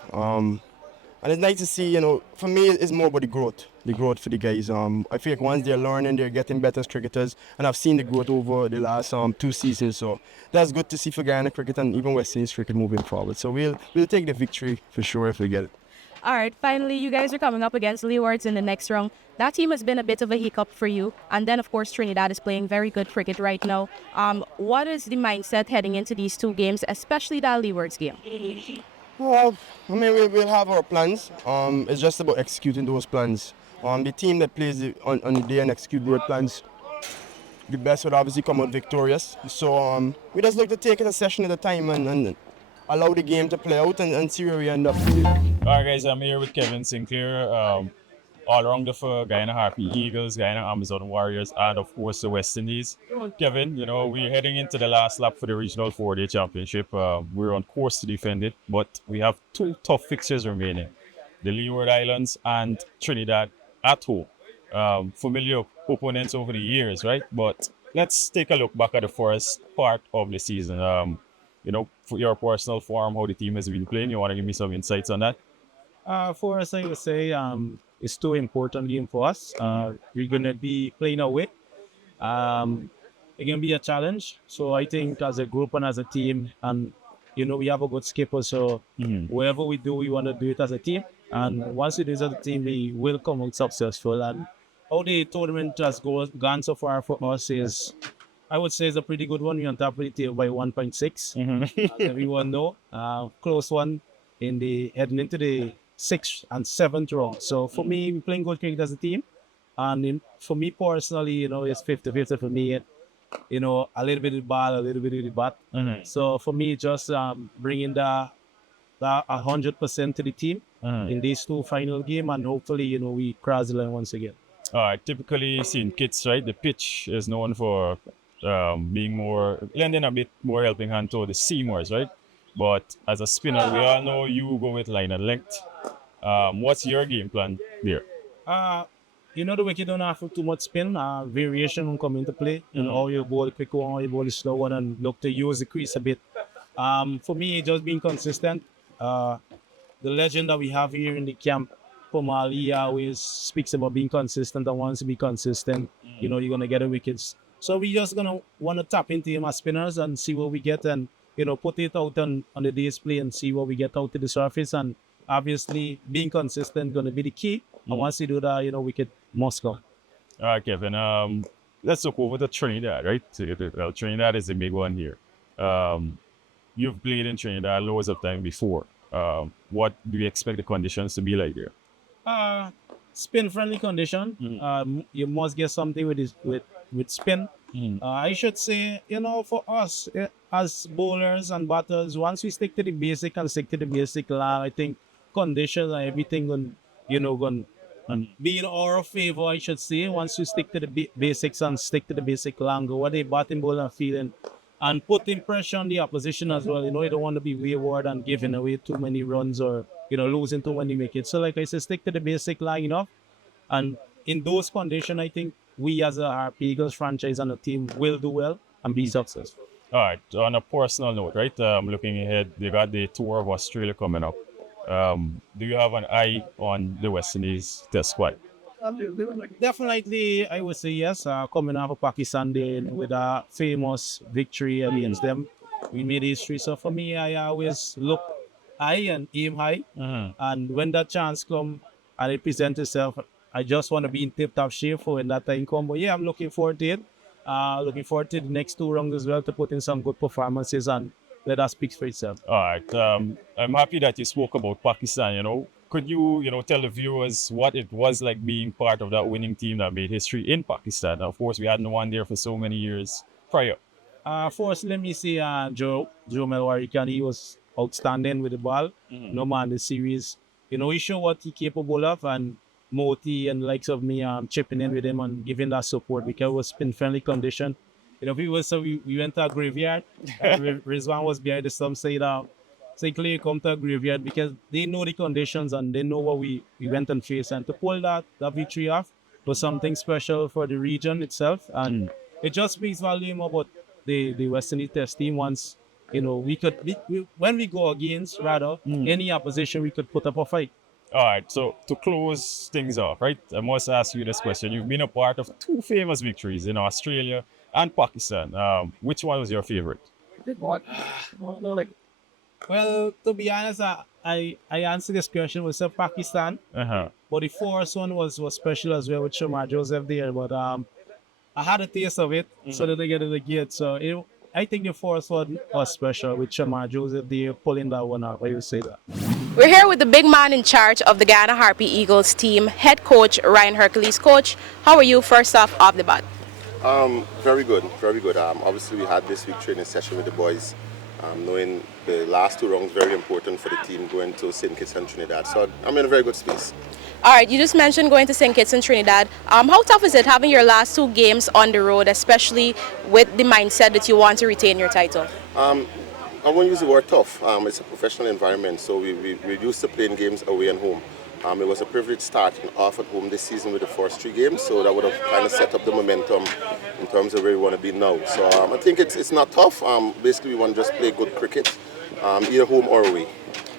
And it's nice to see, for me, it's more about the growth for the guys. I feel like once they're learning, they're getting better as cricketers, and I've seen the growth over the last 2 seasons. So that's good to see for Guyana cricket and even West Indies cricket moving forward. So we'll take the victory for sure if we get it. All right, finally, you guys are coming up against Leewards in the next round. That team has been a bit of a hiccup for you. And then, of course, Trinidad is playing very good cricket right now. What is the mindset heading into these two games, especially that Leewards game? Well, I mean, we'll have our plans. It's just about executing those plans. The team that plays on the day and execute their plans, the best would obviously come out victorious. So we just look to take it a session at a time and allow the game to play out and see where we end up. All right, guys, I'm here with Kevin Sinclair, all-rounder for Guyana Harpy Eagles, Guyana Amazon Warriors, and of course the West Indies. Kevin, we're heading into the last lap for the Regional 4-Day Championship. We're on course to defend it, but we have two tough fixtures remaining. The Leeward Islands and Trinidad at home. Familiar opponents over the years, right? But let's take a look back at the first part of the season. For your personal form, how the team has been playing. You want to give me some insights on that? For us, I would say it's too important game for us. We're going to be playing away. It's going to be a challenge. So I think as a group and as a team, and we have a good skipper. So wherever we do, we want to do it as a team. And once we do it as a team, we will come out successful. And how the tournament has gone so far for us is, I would say, it's a pretty good one. We're on top of the table by 1.6. As everyone know, close one heading into the 6th and 7th round. So for me, we're playing good cricket as a team. And for me personally, it's 50-50 for me. A little bit of the ball, a little bit of the bat. So for me, just bringing the 100% to the team in these two final games, and hopefully, we cross the line once again. All right, typically seen kits, right? The pitch is known for lending a bit more helping hand to the seamers, right? But as a spinner, we all know you go with line and length. What's your game plan there? The wicket don't have too much spin. Variation will come into play. How you bowl the quick one, how you bowl the slow one, and look to use the crease a bit. For me, just being consistent. The legend that we have here in the camp, Pomali, always speaks about being consistent and wants to be consistent. You're going to get the wickets. So we just going to want to tap into him as spinners and see what we get and, put it out on the day's play and see what we get out to the surface. And obviously, being consistent going to be the key. And once you do that, wicket must go. All right, Kevin. Let's look over to Trinidad, right? Well, Trinidad is a big one here. You've played in Trinidad loads of time before. What do you expect the conditions to be like there? Spin-friendly condition. You must get something with spin. I should say, for us as bowlers and batters, once we stick to the basic and stick to the basic line, I think conditions and everything going be in our favor, I should say. Once you stick to the basics and stick to the basic line, go what they batting, bowling, and feeling, and putting pressure on the opposition as well. You don't want to be wayward and giving away too many runs or losing too many wickets. So like I said, stick to the basic line enough. And in those conditions, I think we as our Eagles franchise and the team will do well and be successful. All right. On a personal note, right? Looking ahead, they got the tour of Australia coming up. Do you have an eye on the West Indies test squad? Definitely, I would say yes. Coming off of Pakistan Day with a famous victory against them, we made history. So for me, I always look high and aim high. And when that chance comes and it presents itself, I just want to be in tip-top shape for when that time comes. But yeah, I'm looking forward to it. Looking forward to the next two rounds as well to put in some good performances and let that speak for itself. All right. I'm happy that you spoke about Pakistan. Could you, tell the viewers what it was like being part of that winning team that made history in Pakistan? Of course, we hadn't won there for so many years prior. First, let me say Joe Melwarikan, he was outstanding with the ball. No man, the series. He showed what he capable of, and Moti and the likes of me chipping in with him and giving that support because it was spin-friendly condition. We went to a graveyard. Rizwan was behind the stump saying, Clear come to a graveyard because they know the conditions and they know what we went and faced. And to pull that victory off was something special for the region itself. And it just speaks volume about the West Indies test team. Once, when we go against, any opposition, we could put up a fight. All right, so to close things off, right, I must ask you this question. You've been a part of two famous victories in Australia and Pakistan. Which one was your favorite? Well, to be honest, I answered this question with Pakistan, Uh-huh. but the first one was special as well with Shamar Joseph there. But I had a taste of it, so that I get it again. So I think the first one was special with Shamar Joseph there pulling that one out. I would say that. We're here with the big man in charge of the Guyana Harpy Eagles team, head coach Ryan Hercules. Coach, how are you first off the bat? Very good, very good. Obviously, we had this week training session with the boys, knowing the last two rounds very important for the team going to St. Kitts and Trinidad. So I'm in a very good space. All right, you just mentioned going to St. Kitts and Trinidad. How tough is it having your last two games on the road, especially with the mindset that you want to retain your title? I won't use the word tough. It's a professional environment, so we're used to playing games away and home. It was a privilege starting off at home this season with the first three games, so that would have kind of set up the momentum in terms of where we want to be now. So I think it's not tough. Basically, we want to just play good cricket, either home or away.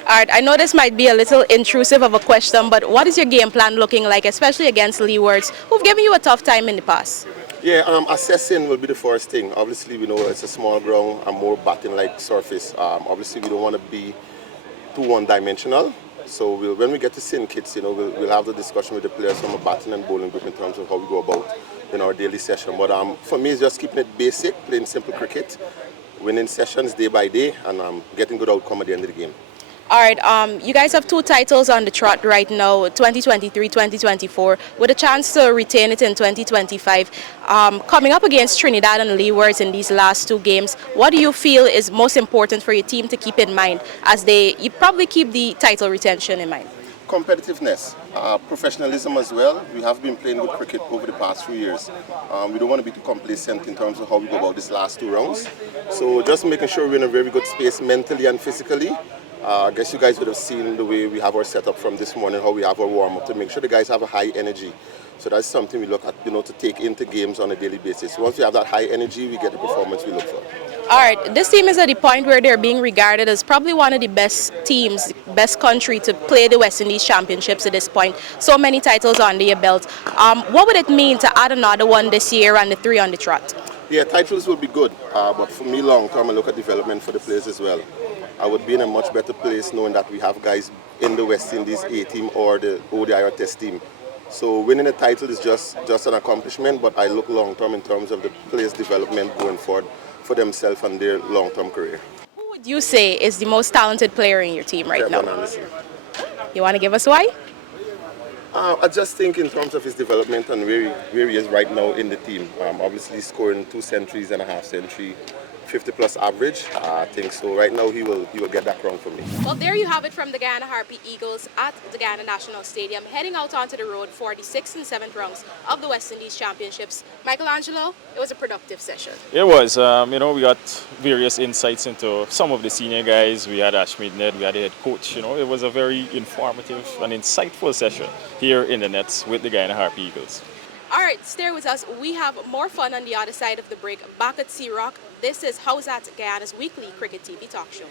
All right, I know this might be a little intrusive of a question, but what is your game plan looking like, especially against Leewards, who've given you a tough time in the past? Yeah, assessing will be the first thing. Obviously, we know it's a small ground and more batting-like surface. Obviously, we don't want to be too one-dimensional. So when we get to St. Kitts, we'll have the discussion with the players from a batting and bowling group in terms of how we go about in our daily session. But for me, it's just keeping it basic, playing simple cricket, winning sessions day by day, and getting good outcome at the end of the game. All right, you guys have two titles on the trot right now, 2023, 2024, with a chance to retain it in 2025. Coming up against Trinidad and Leewards in these last two games, what do you feel is most important for your team to keep in mind as you probably keep the title retention in mind? Competitiveness, professionalism as well. We have been playing good cricket over the past few years. We don't want to be too complacent in terms of how we go about these last two rounds. So just making sure we're in a very good space mentally and physically. I guess you guys would have seen the way we have our setup from this morning, how we have our warm-up to make sure the guys have a high energy. So that's something we look at, to take into games on a daily basis. Once we have that high energy, we get the performance we look for. All right, this team is at the point where they're being regarded as probably one of the best teams, best country to play the West Indies Championships at this point. So many titles under your belt. What would it mean to add another one this year and the three on the trot? Yeah, titles will be good, but for me long term I look at development for the players as well. I would be in a much better place knowing that we have guys in the West Indies A team or the ODI or Test team. So winning a title is just an accomplishment, but I look long term in terms of the players' development going forward for themselves and their long term career. Who would you say is the most talented player in your team right now? Honestly. You want to give us why? I just think in terms of his development and where he is right now in the team, obviously scoring 2 centuries and a half century, 50+ average. I think so. Right now he will get that crown for me. Well, there you have it from the Guyana Harpy Eagles at the Guyana National Stadium, heading out onto the road for the 6th and 7th rounds of the West Indies Championships. Michelangelo, it was a productive session. It was. We got various insights into some of the senior guys. We had Ashmead Ned, we had the head coach. It was a very informative and insightful session here in the nets with the Guyana Harpy Eagles. All right, stay with us. We have more fun on the other side of the break. Back at Sea Rock, this is Howzat Guyana's weekly cricket TV talk show.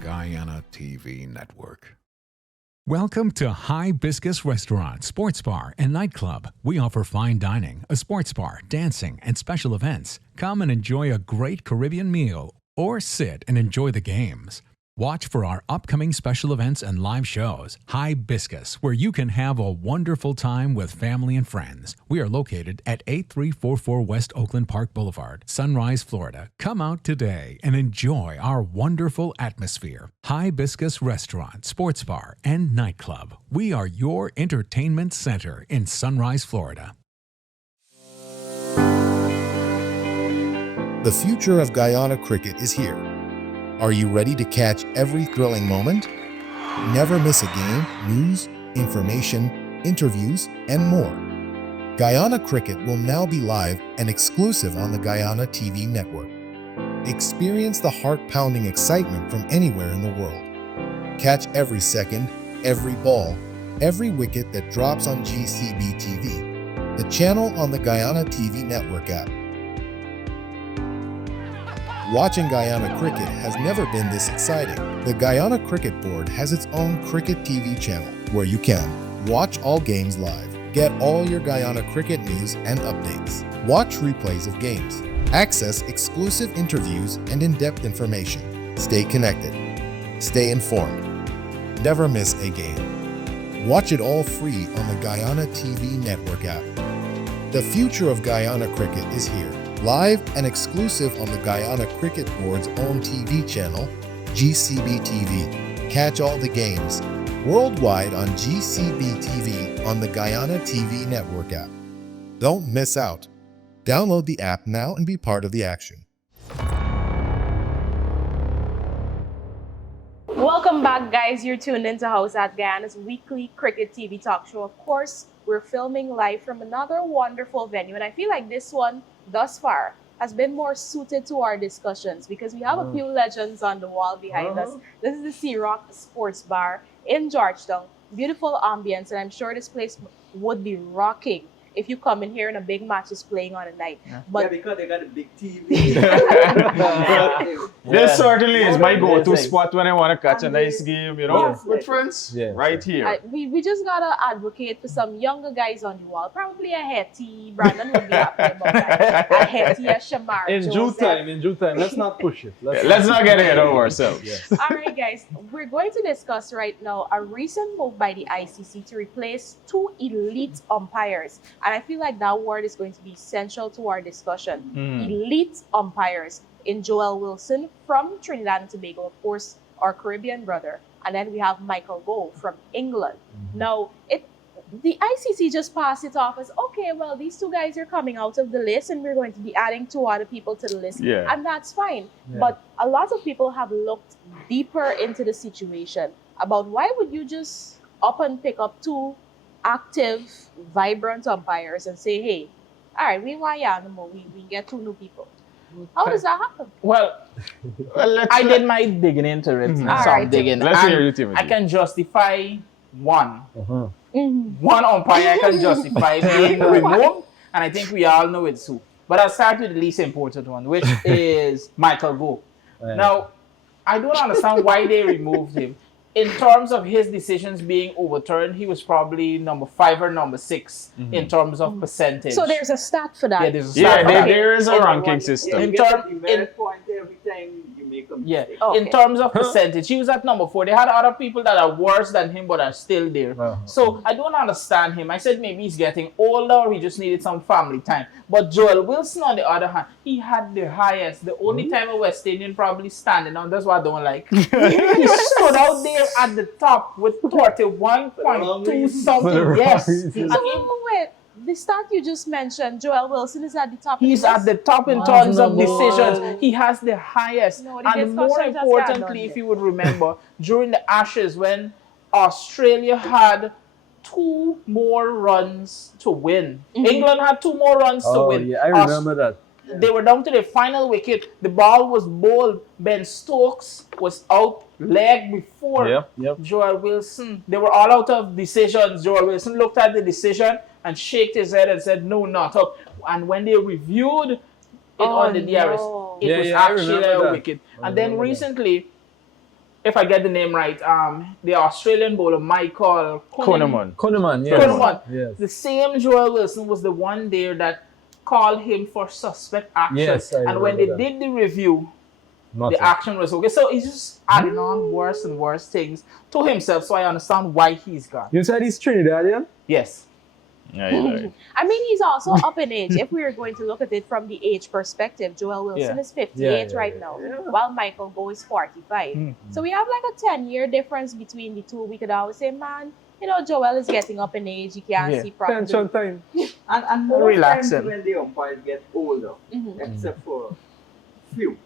Guyana TV Network. Welcome to Hibiscus Restaurant, Sports Bar, and Nightclub. We offer fine dining, a sports bar, dancing, and special events. Come and enjoy a great Caribbean meal or sit and enjoy the games. Watch for our upcoming special events and live shows. Hibiscus, where you can have a wonderful time with family and friends. We are located at 8344 West Oakland Park Boulevard, Sunrise, Florida. Come out today and enjoy our wonderful atmosphere. Hibiscus Restaurant, Sports Bar, and Nightclub. We are your entertainment center in Sunrise, Florida. The future of Guyana cricket is here. Are you ready to catch every thrilling moment? Never miss a game, news, information, interviews, and more. Guyana cricket will now be live and exclusive on the Guyana TV network. Experience the heart-pounding excitement from anywhere in the world. Catch every second, every ball, every wicket that drops on GCB TV, the channel on the Guyana TV network app. Watching Guyana cricket has never been this exciting. The Guyana Cricket Board has its own Cricket TV channel where you can watch all games live, get all your Guyana cricket news and updates, watch replays of games, access exclusive interviews and in-depth information, stay connected, stay informed, never miss a game. Watch it all free on the Guyana TV network app. The future of Guyana cricket is here. Live and exclusive on the Guyana Cricket Board's own TV channel, GCB TV. Catch all the games worldwide on GCB TV on the Guyana TV network app. Don't miss out. Download the app now and be part of the action. Welcome back, guys. You're tuned into Howzat Guyana's weekly cricket TV talk show. Of course, we're filming live from another wonderful venue, and I feel like this one, thus far, has been more suited to our discussions because we have a few legends on the wall behind us. This is the Sea Rock Sports Bar in Georgetown. Beautiful ambience, and I'm sure this place would be rocking if you come in here and a big match is playing on a night. But because they got a big TV. This certainly is my go-to spot when I want to catch a nice game, you know, with friends. Right here. we just gotta advocate for some younger guys on the wall. Probably a Hetty. Brandon would be happy about that. A Hetty, a Shamar. In due time. Let's not push it. Let's not get ahead of ourselves. All right, guys. We're going to discuss right now a recent move by the ICC to replace 2 elite umpires. And I feel like that word is going to be essential to our discussion. Elite umpires in Joel Wilson from Trinidad and Tobago, of course, our Caribbean brother. And then we have Michael Gove from England. Now, the ICC just passed it off as, okay, well, these 2 guys are coming out of the list and we're going to be adding 2 other people to the list. And that's fine. But a lot of people have looked deeper into the situation about why would you just up and pick up 2 active, vibrant umpires and say, hey, all right, we want we get 2 new people. How does that happen? Well, I did my digging into it. Digging. Let's hear you, Timothy. I can justify one. One umpire I can justify being removed, and I think we all know it's who. But I'll start with the least important one, which is Michael Gove. Now, I don't understand why they removed him. In terms of his decisions being overturned, he was probably number 5 or number 6 in terms of percentage. So there's a stat for that. Yeah, there's a stat. There is a ranking system. In point every time you make a mistake. In terms of percentage, he was at number 4. They had other people that are worse than him but are still there. So I don't understand him. I said maybe he's getting older or he just needed some family time. But Joel Wilson, on the other hand, he had the highest. The only time a West Indian probably standing on. That's what I don't like. He stood out there at the top with 31.2 something. Yes. So wait, the stat you just mentioned, Joel Wilson is at the top. He's at the top in terms of decisions. He has the highest. And more importantly, if you would remember, during the Ashes when Australia had 2 more runs to win. England had 2 more runs to win. Yeah, I remember that. They were down to the final wicket. The ball was bowled. Ben Stokes was out leg before Joel Wilson. They were all out of decisions. Joel Wilson looked at the decision and shook his head and said, no, not up. And when they reviewed it on the DRS, it was actually a wicket. And then recently, if I get the name right, the Australian bowler, Michael Koneman, yes. The same Joel Wilson was the one there that called him for suspect action. And when they did the review, Nothing. The action was okay. So he's just adding on worse and worse things to himself. So I understand why he's gone. You said he's Trinidadian? Yes. Yeah, you're right. I mean, he's also up in age. If we are going to look at it from the age perspective, Joel Wilson Yeah. is 58 right now, while Michael Go is 45. So we have like a 10-year difference between the two. We could always say, man, you know, Joel is getting up in age. He can't Yeah. see properly. Pension time. And most Relaxing. times when the umpires get older, except for few,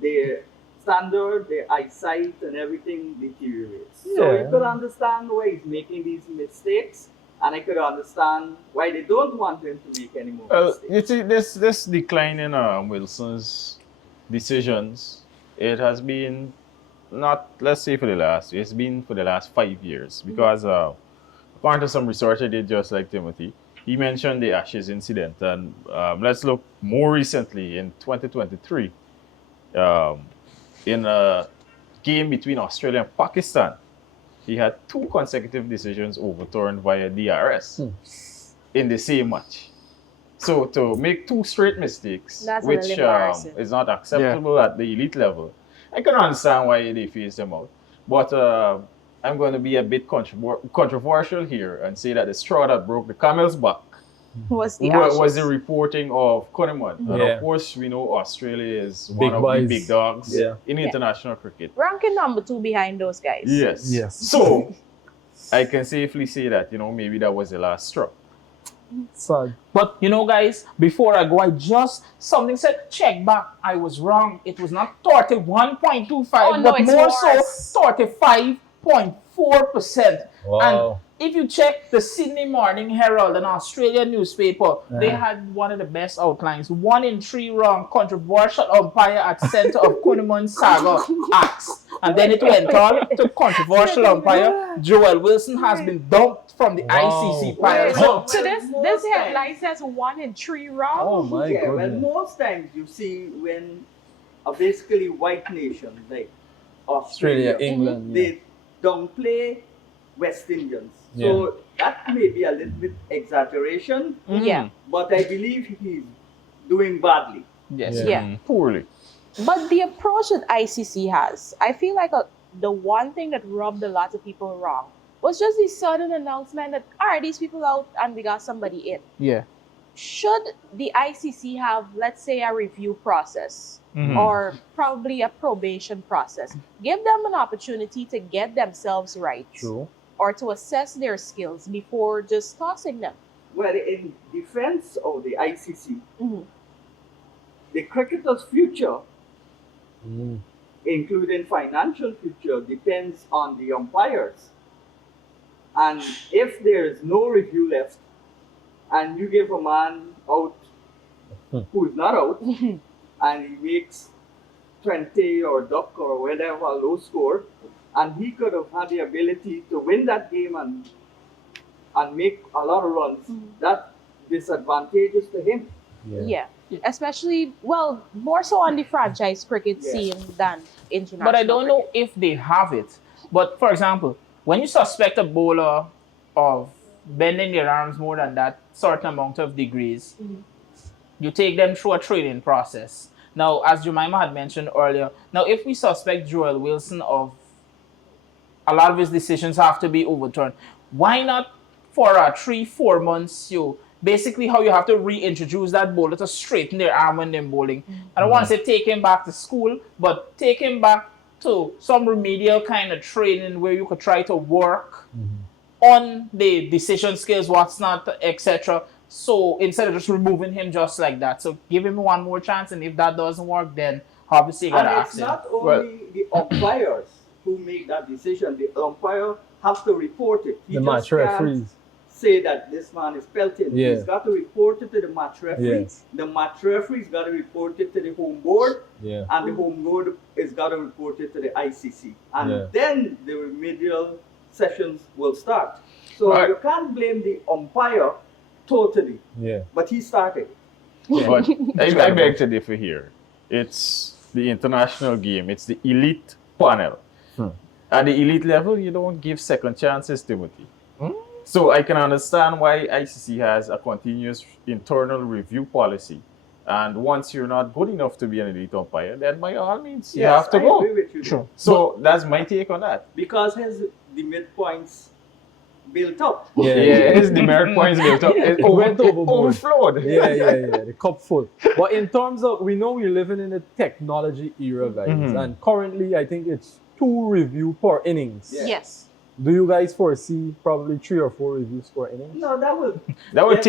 their standard, their eyesight and everything deteriorates. So Yeah. you could understand why he's making these mistakes, and I could understand why they don't want him to make any more mistakes. You see, this decline in Wilson's decisions, it has been not, let's say for the last, it's been for the last 5 years. Because according to some research I did, just like Timothy, he mentioned the Ashes incident. And let's look more recently in 2023, in a game between Australia and Pakistan, he had 2 consecutive decisions overturned via DRS in the same match. So to make 2 straight mistakes, That's a which little embarrassing. is not acceptable at the elite level, I can understand why they phased them out. But I'm going to be a bit controversial here and say that the straw that broke the camel's back Was the was the Ashes. reporting of Kuhnemann. And Yeah. of course, we know Australia is Big one of boys. the big dogs Yeah. in international cricket. Ranking number 2 behind those guys. Yes. Yes. So I can safely say that, you know, maybe that was the last straw. Sad. But you know, guys, before I go, I just something said check back. I was wrong. It was not 31.25, Oh, no, but it's more worse. so 35.4%. Wow. And if you check the Sydney Morning Herald, an Australian newspaper, they had one of the best outlines. 1 in 3 wrong, controversial umpire at center of Kuhnemann saga acts. And then it went on to controversial umpire. Joel Wilson has been dumped from the ICC pile. So Well, this most headline says 1 in 3 wrong. Oh my Yeah, well, goodness. most times you see when a basically white nation like Australia, Australia, England. Yeah. they downplay West Indians. So that may be a little bit exaggeration, Yeah. but I believe he's doing badly. Yes. Yeah. Poorly. But the approach that ICC has, I feel like the one thing that rubbed a lot of people wrong was just the sudden announcement that, all right, these people out and we got somebody in. Yeah. Should the ICC have, let's say, a review process or probably a probation process? Give them an opportunity to get themselves right. True. Or to assess their skills before just tossing them. Well, in defense of the ICC, Mhm. the cricketer's future, Mm. including financial future, depends on the umpires. And if there is no review left, and you give a man out who is not out, and he makes 20 or duck or whatever low score, and he could have had the ability to win that game and make a lot of runs, that disadvantageous to him. Yeah. Especially, well, more so on the franchise cricket scene than international. But I don't know cricket. if they have it. But for example, when you suspect a bowler of bending their arms more than that certain amount of degrees, you take them through a training process. Now, as Jemima had mentioned earlier, now if we suspect Joel Wilson of a lot of his decisions have to be overturned, why not for 3-4 months basically how you have to reintroduce that bowler to straighten their arm when they're bowling. I don't want to say take him back to school, but take him back to some remedial kind of training where you could try to work on the decision skills, what's not, etc. So instead of just removing him just like that, so give him one more chance, and if that doesn't work, then obviously you gotta And ask it's him. not only the umpires who make that decision, the umpire has to report it. He The just match can't referees. say that this man is pelting. Yeah. He's got to report it to the match referee. Yes. The match referee's got to report it to the home board, Yeah. and the home board is got to report it to the ICC. And then the remedial sessions will start. So Right. you can't blame the umpire totally, Yeah. but he started. But I beg to differ here. It's the international game. It's the elite panel. At the elite level, you don't give second chances, Timothy. So I can understand why ICC has a continuous internal review policy. And once you're not good enough to be an elite umpire, then by all means, you Yes, have to I go. agree with you. Sure. So that's my take on that. Because his the midpoints built up. Yeah, it's the merit points built up. It, Went it overboard. overflowed. Yeah. The cup full. But in terms of, we know we're living in a technology era, guys, and currently I think it's 2 review per innings. Yeah. Yes. Do you guys foresee probably 3 or 4 reviews per innings? No, that would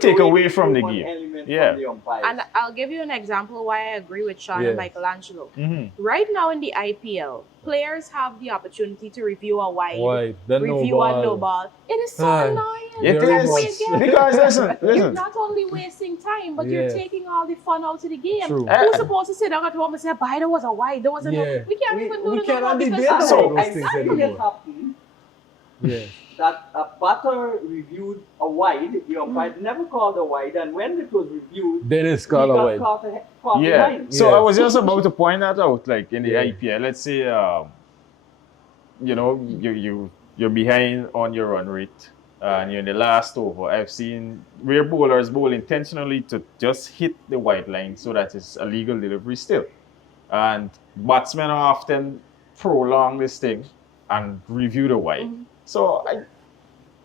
take away from the game. Element Yeah. from the umpires. And I'll give you an example why I agree with Sean Yeah. and Michelangelo. Mm-hmm. Right now in the IPL, players have the opportunity to review a wide, Why? Then no review a ball. no ball. It is so Aye. annoying. It Very is. much. Because You're listen. not only wasting time, but Yeah. you're taking all the fun out of the game. True. Who's supposed to sit down at home and say, "But there was a wide, there was a no"? Yeah. We can't even do we the no cannot ball debate because about those I've things seen it anymore. happen Yeah. that a batter reviewed a wide, the umpire never called a wide, and when it was reviewed, Then it's he called a got wide. caught Yeah. behind. So Yeah. I was just about to point that out, like in the Yeah. IPL. Let's say, you're behind on your run rate, and you're in the last over. I've seen where bowlers bowl intentionally to just hit the white line so that it's a legal delivery still, and batsmen often prolong this thing and review the wide. So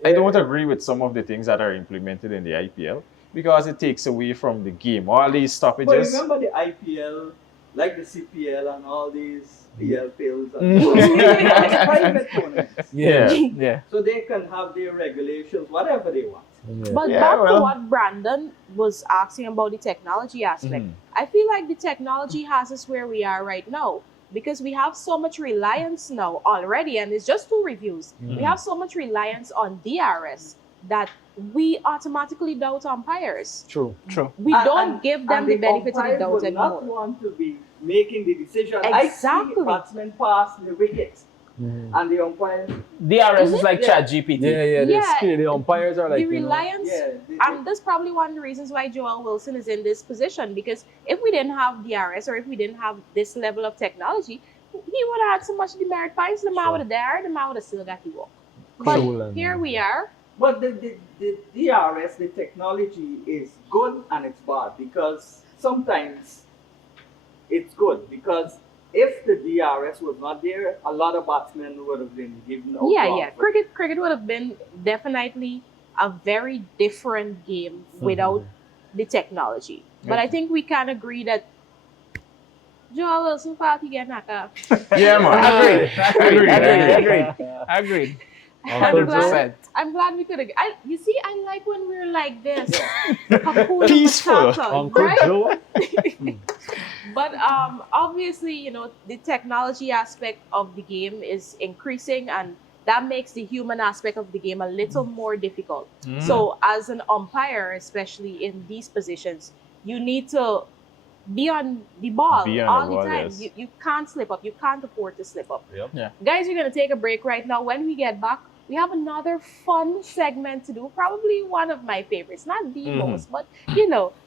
I don't agree with some of the things that are implemented in the IPL because it takes away from the game. All these But stoppages. remember the IPL, like the CPL and all these PL pills and Mm. private tournaments. Yeah. So they can have their regulations, whatever they want. But Yeah, back to well. what Brandon was asking about the technology aspect, I feel like the technology has us where we are right now because we have so much reliance now already, and it's just 2 reviews. We have so much reliance on DRS that we automatically doubt umpires. True. We don't give them and the benefit of the umpires doubt would anymore. not want to be making the decision. Exactly. I see batsmen pass the wicket, and the umpire. DRS is like Yeah. ChatGPT. Yeah. The umpires are like, the reliance, Yeah, and that's probably one of the reasons why Joel Wilson is in this position, because if we didn't have DRS or if we didn't have this level of technology, he would have had so much demerit points, the man would have there, the man would have still got the walk. But here we are. But the DRS, the technology is good and it's bad because sometimes it's good because if the DRS was not there, a lot of batsmen would have been given out. Yeah. Cricket would have been definitely a very different game without the technology. But I think we can agree that Joel Wilson party get knocked out. Yeah, man. Agreed. I'm glad we could have. You see, I like when we're like this. Hakuna Peaceful. Matata, Uncle right? Joe. But obviously, the technology aspect of the game is increasing, and that makes the human aspect of the game a little more difficult. So, as an umpire, especially in these positions, you need to be on the ball Be on all the the ball, time. yes. You can't slip up. You can't afford to slip up. Yeah. Guys, we're going to take a break right now. When we get back, we have another fun segment to do. Probably one of my favorites. Not the most, but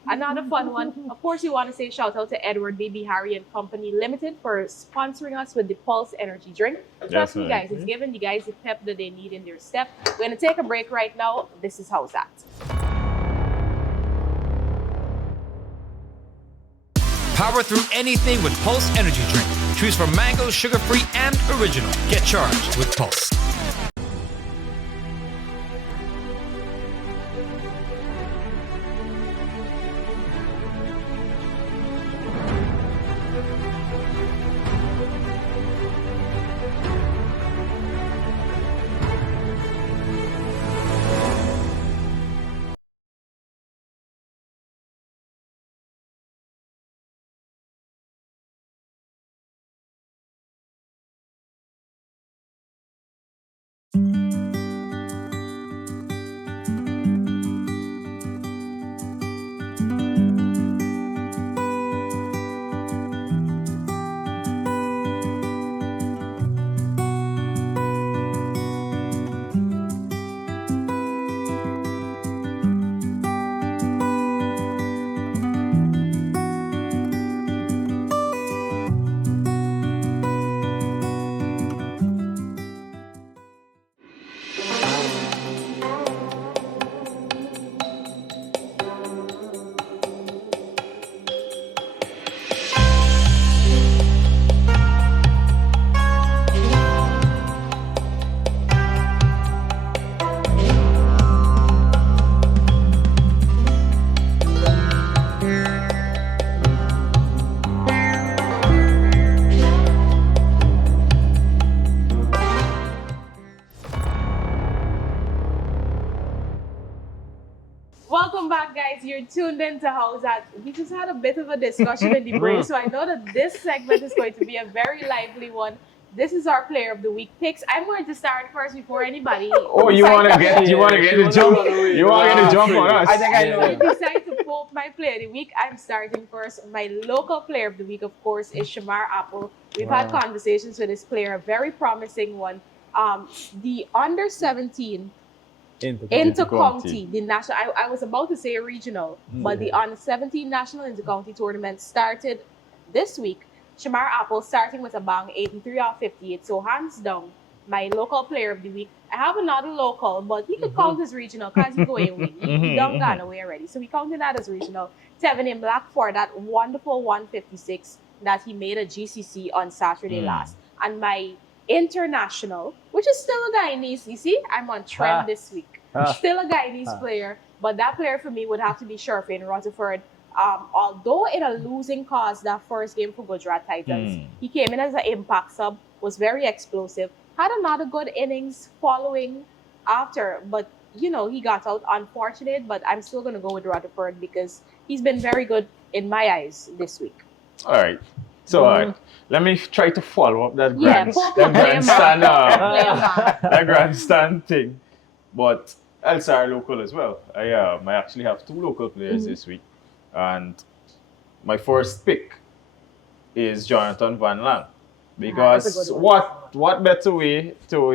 another fun one. Of course, we want to say shout out to Edward Baby Harry and Company Limited for sponsoring us with the Pulse Energy Drink. Trust me, guys, it's giving you guys the pep that they need in their step. We're going to take a break right now. This is Howzat. Power through anything with Pulse Energy Drink. Choose from mango, sugar-free, and original. Get charged with Pulse. Welcome back, guys. You're tuned in to Howzat. We just had a bit of a discussion in the break, so I know that this segment is going to be a very lively one. This is our Player of the Week picks. I'm going to start first before anybody. Oh, you want to get the jump? You want to get the jump on us? I think I know. I decide to pope my Player of the Week. I'm starting first. My local Player of the Week, of course, is Shamar Apple. We've had conversations with this player, a very promising one. The under 17 Intercounty, the national. I was about to say regional, but the under 17 national intercounty tournament started this week. Shamar Apple starting with a bang, 83 off 58. So hands down, my local player of the week. I have another local, but he could count as regional because he going away. He done gone away already. So we counted that as regional. Tevin in Black for that wonderful 156 that he made at GCC on Saturday last. And my international, which is still a Guyanese. You see, I'm on trend this week. Still a Guyanese player, but that player for me would have to be Sherfin Rutherford. Although in a losing cause that first game for Gujarat Titans, he came in as an impact sub, was very explosive, had another good innings following after, but you know, he got out unfortunate, but I'm still going to go with Rutherford because he's been very good in my eyes this week. All right. So let me try to follow up that grandstand thing. But I'll start local as well. I actually have two local players this week. And my first pick is Jonathan Van Lang. Because what better way to,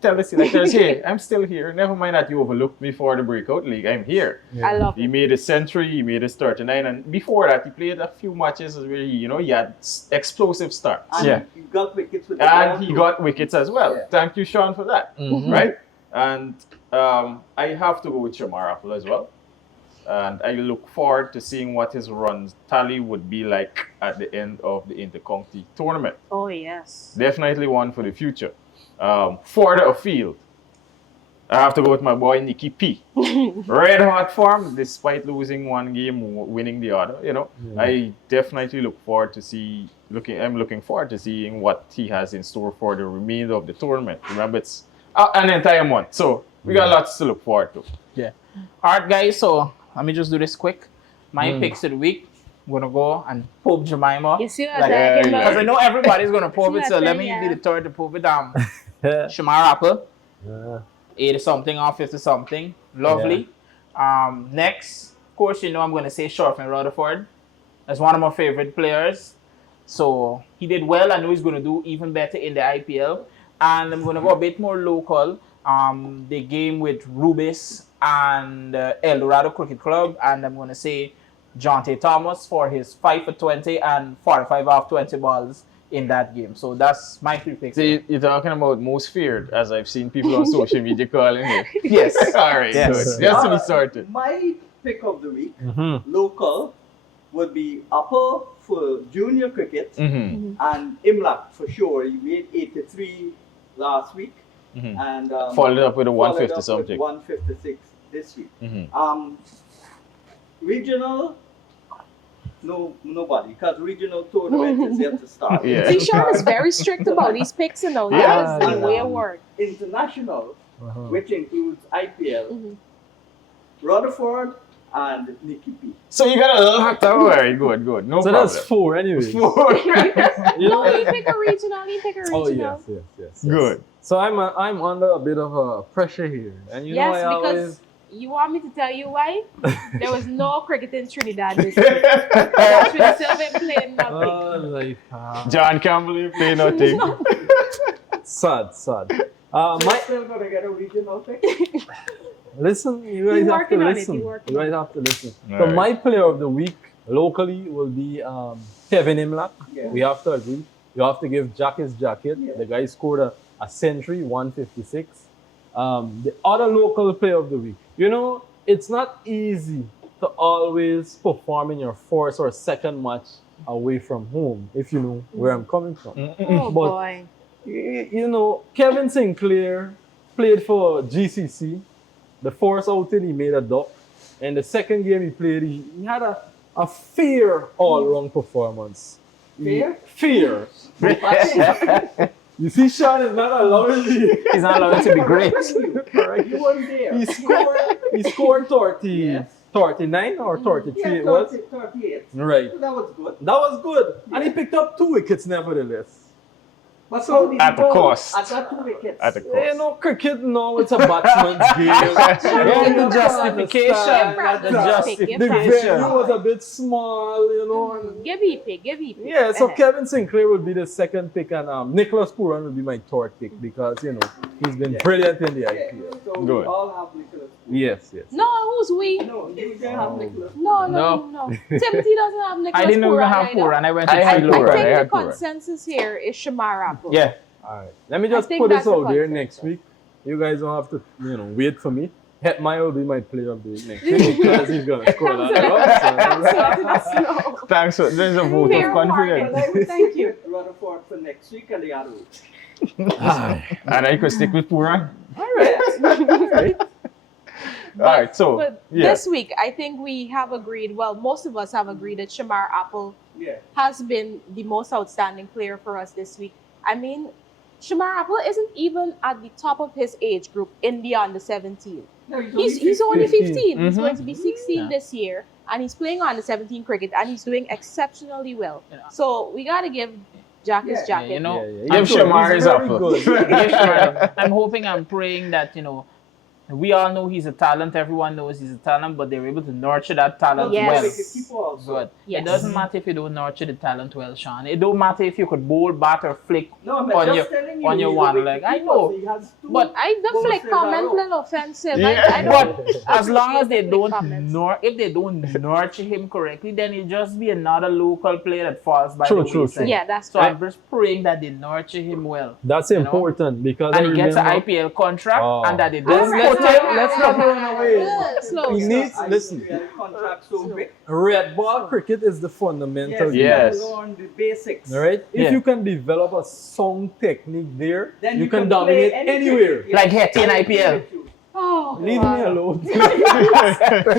tell the selectors, hey, I'm still here. Never mind that you overlooked me for the breakout league. I'm here. Yeah. I love it. He made a century, he made his 39, and before that he played a few matches where he had explosive starts. And he got wickets with he got wickets as well. Yeah. Thank you, Sean, for that. Right? And I have to go with Shamar Apple as well. And I look forward to seeing what his runs tally would be like at the end of the Intercounty tournament. Oh, yes. Definitely one for the future. Further afield, I have to go with my boy Nicky P. Red hot form, despite losing one game, winning the other. I definitely look forward to I'm looking forward to seeing what he has in store for the remainder of the tournament. Remember, it's an entire month, so we got lots to look forward to. Yeah. All right, guys. So let me just do this quick. My picks of the week. I'm gonna go and Pope Jemima. You see what because I know everybody's gonna Pope it, so let me be the third to Pope it. Shamar Apple. 80 something or 50 something. Lovely. Next, of course, I'm gonna say Sherfin Rutherford. That's one of my favorite players. So he did well. I know he's gonna do even better in the IPL. And I'm gonna go a bit more local. The game with Rubis and El Dorado Cricket Club, and I'm going to say Jonte Thomas for his 5 for 20 and 45 off 20 balls in that game. So that's my 3 picks. So you're talking about most feared, as I've seen people on social media calling it. Yes. All right, good. Just to be sorted. My pick of the week, local, would be Apple for junior cricket and Imlak for sure. He made 83 last week. And followed up with a 150 something. 156 this week. Regional, nobody, because regional tournament is yet to start. See, Sean is very strict about these picks, that is the way it works. International, which includes IPL, Rutherford and Nicky P. So you got a lot of worry. Good. No so problem. That's 4 anyway. 4. You pick a regional. Oh, yes. Good. So I'm under a bit of a pressure here. And because you want me to tell you why? There was no cricket in Trinidad this week. That's when still been playing nothing. John Campbell playing nothing. Sad. Still gonna get a regional pick? Listen, you guys have to listen. So my player of the week locally will be Kevin Imlak. Yeah. We have to agree. You have to give Jack his jacket. Yeah. The guy scored a century, 156. The other local player of the week. It's not easy to always perform in your first or second match away from home, if you know where I'm coming from. Oh, boy. Kevin Sinclair played for GCC. The first outing, he made a duck. And the second game he played, he had a fair all-round performance. Fair? Fair. You see, Sean is not allowing me. He's not allowed to be great. Correct. You weren't there. He scored 30, Yes. 39 or 33 Yeah, it was. 38. Right. So that was good. That was good. And he picked up 2 wickets nevertheless. But So, how did at he the bowl? cost. At that 2 wickets. At the You cost. know, cricket now, it's a batsman's game. Yeah, the justification. The The justification. venue was a bit small, you know. And Give EP, give EP. yeah, so Kevin Sinclair will be the second pick, and Nicholas Pooran will be my third pick because, you know, he's been brilliant in the IPL. So we Good. all have Nicholas. Yes, yes. No, who's we? No, you didn't have Nicholas. No. Timothy doesn't have Nicholas I didn't know we Pooran have either. Pooran. I went to I had three I Pooran. lower. think I the had Pooran. consensus here is Shamar Apple. Yeah. All right. Let me I just think put this that's the out there consensus. next week. You guys don't have to, you know, wait for me. Hetmyer will be my player of the week next week because he's going to score a lot of runs. Thanks. There's a vote Fair of warning. confidence. Thank you. Rutherford for next week and the other week. And I could stick with Pooran. Right. All right, so But yeah. this week, I think we have agreed, well, most of us have agreed that Shamar Apple Yeah. has been the most outstanding player for us this week. I mean, Shamar Apple isn't even at the top of his age group in the under 17. No, He's only 15. He's Mhm. going to be 16 Yeah. this year, and he's playing on the 17 cricket, and he's doing exceptionally well. Yeah. So we got to give Jack his Yeah, jacket. You know, I'm Give Shamar his very apple. good. Yes, sure. I'm hoping, I'm praying that, you know, we all know he's a talent. Everyone knows he's a talent, but they're able to nurture that talent Yes. well. But Yes. it doesn't matter if you don't nurture the talent well, Sean. It don't matter if you could bowl, bat, or flick No, I'm on just your telling you. on your he's a one wicket leg. I keeper, know, so he has 2 but The goals flick in a row. comment little offensive. Yeah. I don't But as long as they appreciate the don't flick comments. if they don't nurture him correctly, then he'll just be another local player that falls by True, the true, wayside. true. Yeah, that's So right. I'm just praying that they nurture him well. That's You know? important because And I he gets an remember- IPL contract, Oh. and that they don't Let's put not, him. let's not run away. Slow. He needs, listen, Contract so big. red ball cricket is the fundamental game. Yes. Learn the basics. All right? If Yeah. you can develop a sound technique there, Then you can play dominate any anywhere. cricket. Like Hetty in I agree IPL. with you. Oh, Leave wow. me alone. No, but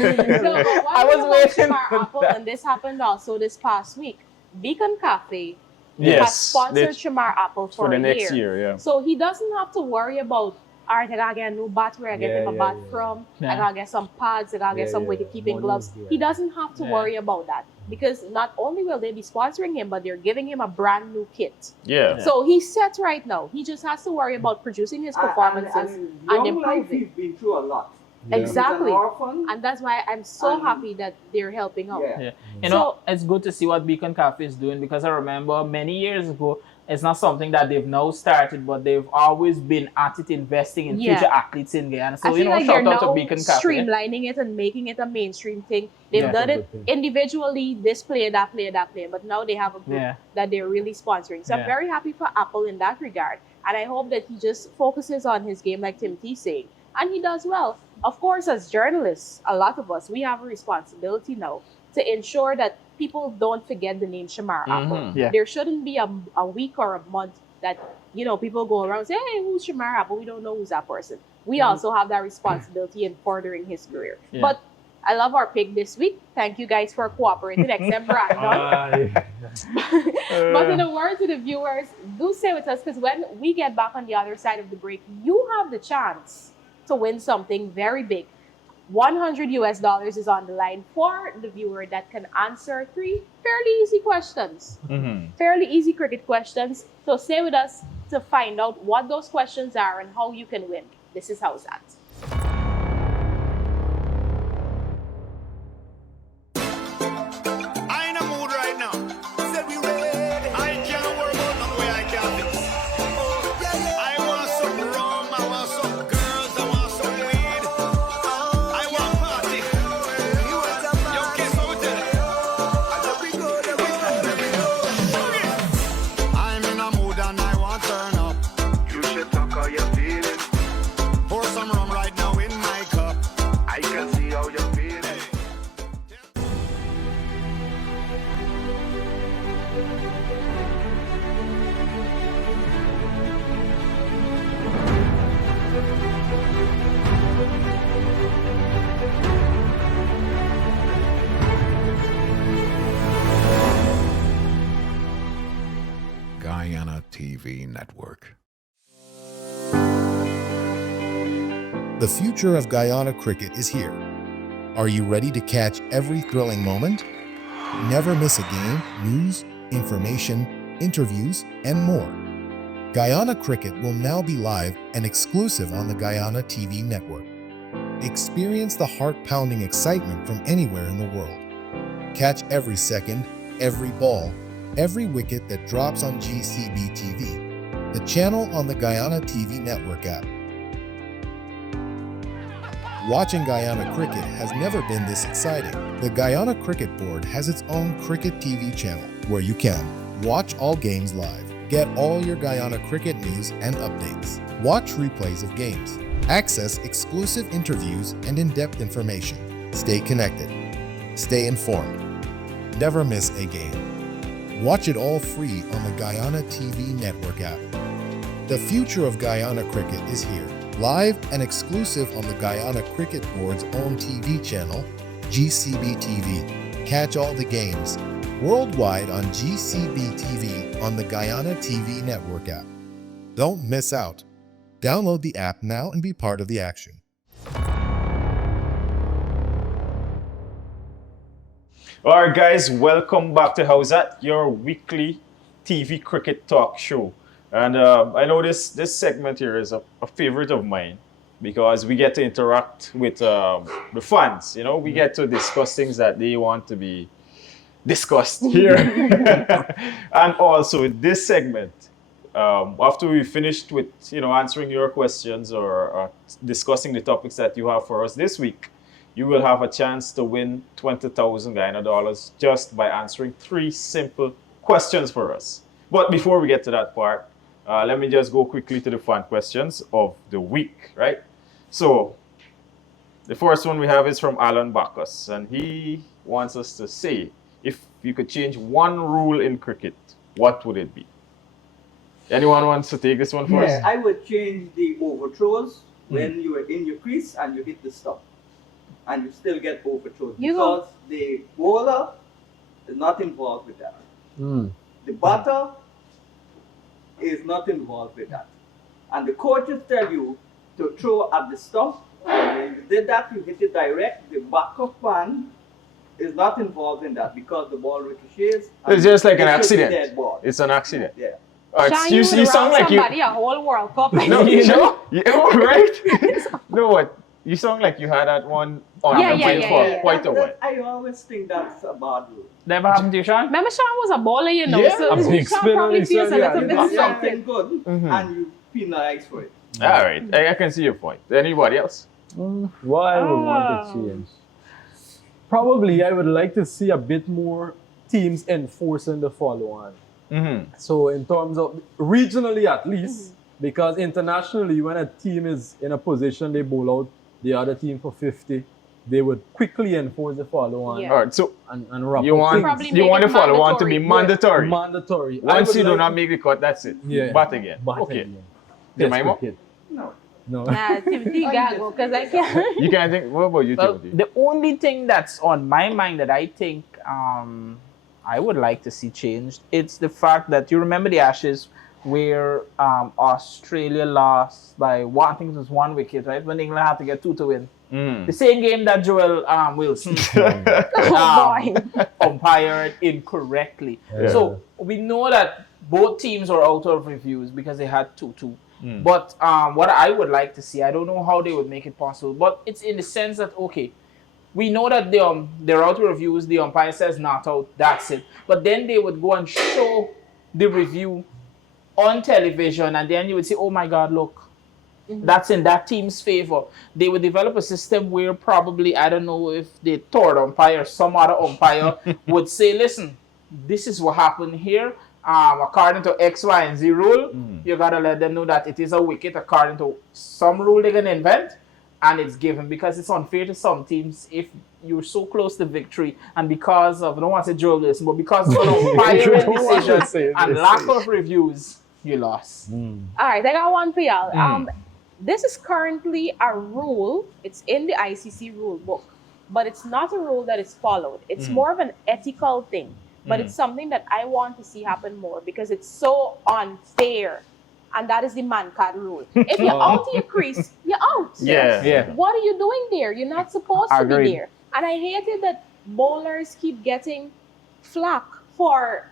I was about waiting Shamar for Apple, and this happened also this past week. Beacon Cafe has Yes, sponsored they- Shamar Apple for for the a next year, yeah. So he doesn't have to worry about, all right, I gotta get a new bat, where I get Yeah, him a yeah, bat yeah. from, I Yeah. gotta get some pads, I gotta get Yeah, some yeah. wicket keeping Money gloves. is good. He doesn't have to Yeah. worry about that because not only will they be sponsoring him, but they're giving him a brand new kit. Yeah. So he's set right now. He just has to worry about producing his performances And and young life, improving. he's been through a lot. Yeah. Exactly. He's an orphan. And that's why I'm so And- happy that they're helping out. Yeah. Yeah. You know, it's good to see what Beacon Cafe is doing because I remember many years ago, it's not something that they've now started, but they've always been at it, investing in Yeah. future athletes in Guyana. So, I you feel know, like they're shout out now to Beacon Cafe. streamlining it and making it a mainstream thing. They've Yeah. done That's a it good thing. individually, this player, that player, that player, but now they have a group Yeah. that they're really sponsoring. So I'm Yeah. very happy for Apple in that regard. And I hope that he just focuses on his game like Timothy's saying. And he does well. Of course, as journalists, a lot of us, we have a responsibility now to ensure that people don't forget the name Shamar Apple. Mhm. Yeah. There shouldn't be a week or a month that, you know, people go around and say, hey, who's Shamar Apple? We don't know who's that person. We also have that responsibility in furthering his career. Yeah. But I love our pick this week. Thank you guys for cooperating, except Brandon. Aye. But in a word to the viewers, do stay with us because when we get back on the other side of the break, you have the chance to win something very big. $100 is on the line for the viewer that can answer 3 fairly easy questions. Mm-hmm. Fairly easy cricket questions. So stay with us to find out what those questions are and how you can win. This is Howzat. I in a mood right now. Said we ready. I can't worry about no way I can fix. I want some rum, I want some girls, I want some weed. I want party. Yo, guess what we tell you? I'm in a mood and I want turn up. You should talk how you feeling. Pour some rum right TV network. The future of Guyana cricket is here. Are you ready to catch every thrilling moment? Never miss a game, news, information, interviews, and more. Guyana cricket will now be live and exclusive on the Guyana TV network. Experience the heart-pounding excitement from anywhere in the world. Catch every second, every ball, every wicket that drops on GCB TV, the channel on the Guyana TV network app. Watching Guyana cricket has never been this exciting. The Guyana Cricket Board has its own Cricket TV channel where you can watch all games live, get all your Guyana cricket news and updates, watch replays of games, access exclusive interviews and in-depth information, stay connected, stay informed, never miss a game. Watch it all free on the Guyana TV network app. The future of Guyana cricket is here. Live and exclusive on the Guyana Cricket Board's own TV channel, GCB TV. Catch all the games worldwide on GCB TV on the Guyana TV network app. Don't miss out. Download the app now and be part of the action. All right, guys, welcome back to Howzat, your weekly TV cricket talk show. And I know this segment here is a favorite of mine because we get to interact with the fans. You know, we get to discuss things that they want to be discussed here. And also in this segment, after we finished with answering your questions or discussing the topics that you have for us this week, you will have a chance to win 20,000 Guyana dollars just by answering 3 simple questions for us. But before we get to that part, let me just go quickly to the fun questions of the week, right? So, the first one we have is from Alan Bacchus, and he wants us to say, if you could change one rule in cricket, what would it be? Anyone wants to take this one first? Yes, I would change the overthrows when you are in your crease and you hit the stump. And you still get overthrows because the bowler is not involved with that. The batter is not involved with that. And the coaches tell you to throw at the stump. And when you did that, you hit it direct. The backup man is not involved in that because the ball ricochets. It's just like an it should be accident. dead ball. It's an accident. Yeah. Sean, you sound like you. somebody a whole World Cup. No, you know, right? No, what? You sound like you had that one on the mind for quite a while. I always think that's a bad rule. Never happened to you, Sean? Remember Sean was a bowler, you know, Yeah. so A big Sean spinner, probably feels a little You bit do stressed. something good and you penalize for it. All right, I can see your point. Anybody else? What I would want to change? Probably I would like to see a bit more teams enforcing the follow-on. So in terms of regionally at least, because internationally when a team is in a position they bowl out the other team for 50, they would quickly enforce the follow-on. All right, so and wrap you up want things. the follow-on to be mandatory. Mandatory. Once you do like not make the cut, that's it. Yeah. Bat again. Bat Okay. again. Jemima? Cricket. No. No. Nah, Timothy Gago, because I can't. You can't think. What about you, Well, Timothy? the only thing that's on my mind that I think I would like to see changed, it's the fact that you remember the Ashes where Australia lost by one, I think it was 1 wicket, right? When England had to get 2 to win. The same game that Joel Wilson umpired incorrectly. Yeah. So we know that both teams are out of reviews because they had 2-2. But what I would like to see, I don't know how they would make it possible, but it's in the sense that, okay, we know that they're out of reviews, the umpire says not out, that's it. But then they would go and show the review on television, and then you would say, oh my God, look, that's in that team's favor. They would develop a system where probably, I don't know if the third umpire, some other umpire would say, listen, this is what happened here. According to X, Y, and Z rule, you gotta let them know that it is a wicket according to some rule they're gonna invent, and it's given because it's unfair to some teams if you're so close to victory and because of, I don't want to say Joel Wilson, but because of an umpiring decision and lack of reviews, you lost. All right, I got one for y'all. This is currently a rule. It's in the ICC rule book, but it's not a rule that is followed. It's more of an ethical thing. but it's something that I want to see happen more because it's so unfair. And that is the man card rule. If you're out of your crease, you're out. Yeah. What are you doing there? You're not supposed to be Agreed. there. And I hated that bowlers keep getting flack for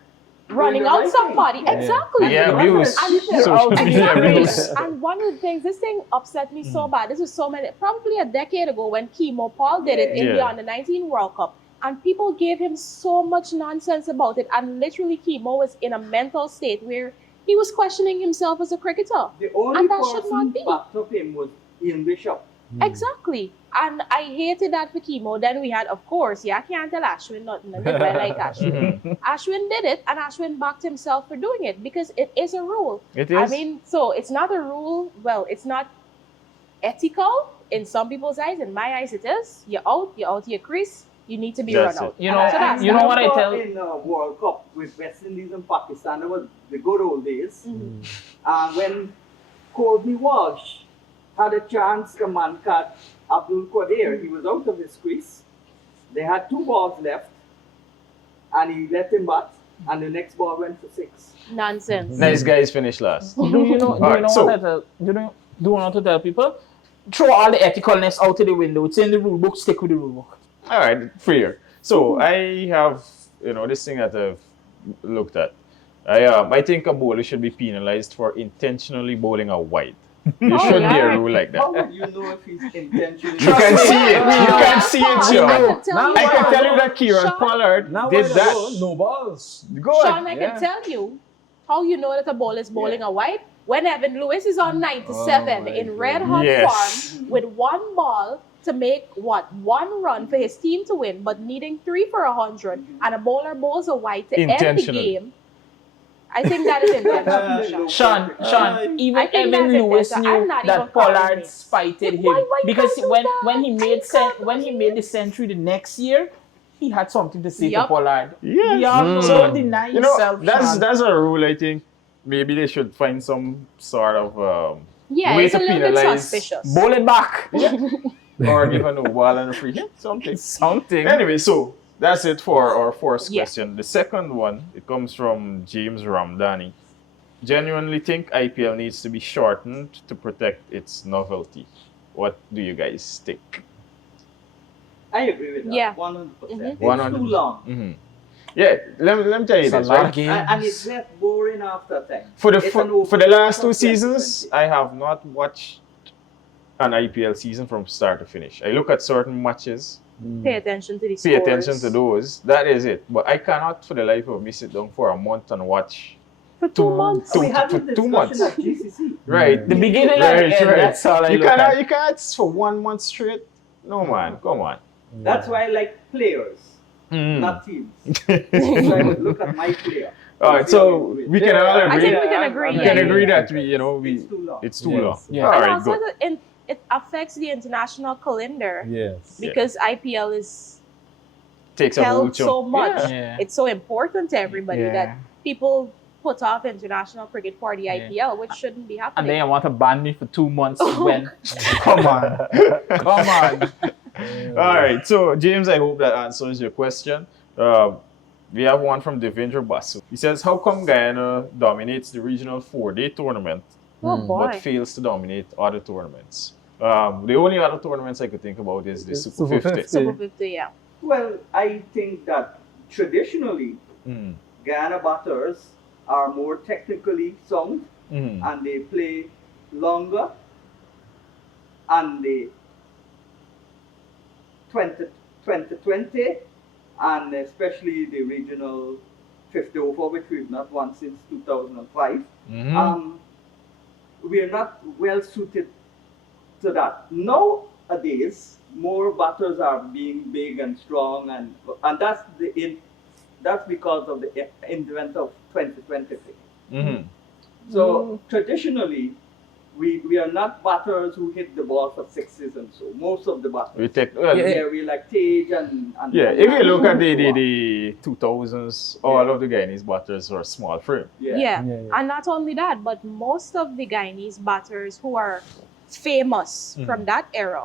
running the out right somebody. thing. Exactly. Yeah, abuse. And Social media abuse. and one of the things, this thing upset me so bad. This was probably a decade ago when Chemo Paul did it in the Yeah. Under 19 World Cup. And people gave him so much nonsense about it. And literally, Chemo was in a mental state where he was questioning himself as a cricketer. The only And that should person not be. backed up him was Ian Bishop. Exactly. And I hated that for Chemo. Then we had, of course, I can't tell Ashwin nothing. I like Ashwin. Ashwin did it, and Ashwin backed himself for doing it because it is a rule. It I is. mean, so it's not a rule. Well, it's not ethical in some people's eyes. In my eyes, it is. You're out your crease. You need to be That's run it. out. You And know, so that's you that. know what I tell. In World Cup with West Indies and Pakistan, that was the good old days. When Colby Walsh had a chance to man cut Abdul Qadir, he was out of his crease. They had 2 balls left, and he let him bat, and the next ball went for 6. Nonsense. Nice guys finished last. Do you know? Alright, what I tell? Do you want to tell people? Throw all the ethicalness out of the window. It's in the rule book. Stick with the rule book. All right, fair. So I have, this thing that I've looked at. I think a bowler should be penalized for intentionally bowling a wide. There should be a rule like How that. would you know if he's intentionally? You can see it. You can see it, Sean. I can tell you that Kieran Sean, Pollard Now did why that. no balls? Good. Sean, I can tell you how you know that a ball is bowling a wide. When Evan Lewis is on 97 in red hot Yes. form with 1 ball to make 1 run for his team to win, but needing 3 for 100, and a bowler bowls a wide to end the Intentionally. game. I think that is intentional. Sean, even I think Evan that's Lewis intentional. I'm knew not even that calling Pollard it. spited him Why because you do when that? when he made the century the next year, he had something to say to Yup. Pollard. Yes. Don't deny yourself. Sean. that's a rule. I think maybe they should find some sort of Yeah, way it's to a little bit penalize suspicious. Bowl it back. or give a no ball and a free hit. Something. Anyway, so that's it for our first Yeah. question. The second one, it comes from James Ramdani. Genuinely think IPL needs to be shortened to protect its novelty. What do you guys think? I agree with that. Yeah. 100%. It's 100. too long. Mm-hmm. Yeah, let me tell you It's a this, lot right? of games. And it gets boring after time. For the It's for, an for the last 2 over- seasons, I have not watched an IPL season from start to finish. I look at certain matches, Pay attention to the pay scores. attention to those. That is it. But I cannot, for the life of me, sit down for a month and watch. For 2 months. We had for this 2 months. discussion at GCC. Right. The beginning and the end, that's all I you look cannot, at. you cannot for 1 month straight. No man, come on. That's why I like players, Mm. not teams. So I would look at my player. All right, so we can all agree. I think we can agree. We yeah, can yeah, agree yeah. that it's It's too long. It's too Yes. long. Yeah. All And right, also, good. it affects the international calendar Yes. because IPL is Takes a whole held so chunk. much. Yeah. It's so important to everybody Yeah. that people put off international cricket for the IPL, which shouldn't be And happening. then you want to ban me for 2 months when? Come on. Come on. All right, so James, I hope that answers your question. We have one from Devendra Basu. He says, how come Guyana dominates the regional 4-day tournament Oh boy. but fails to dominate other tournaments? The only other tournaments I could think about is the Super 50. Super 50, yeah. Well, I think that traditionally, Mm. Guyana batters are more technically sound Mm. and they play longer and they 2020 and especially the regional 50 over, which we've not won since 2005. Mhm. We are not well suited to that. Nowadays, more batters are being big and strong, and that's because of the advent of 2020 thing. Mhm. So traditionally, we are not batters who hit the ball for sixes and so. Most of the batters. We take, We like Tage and yeah, if you look at and so on. the 2000s, all of the Guyanese batters were small frame. Yeah. And not only that, but most of the Guyanese batters who are famous from that era,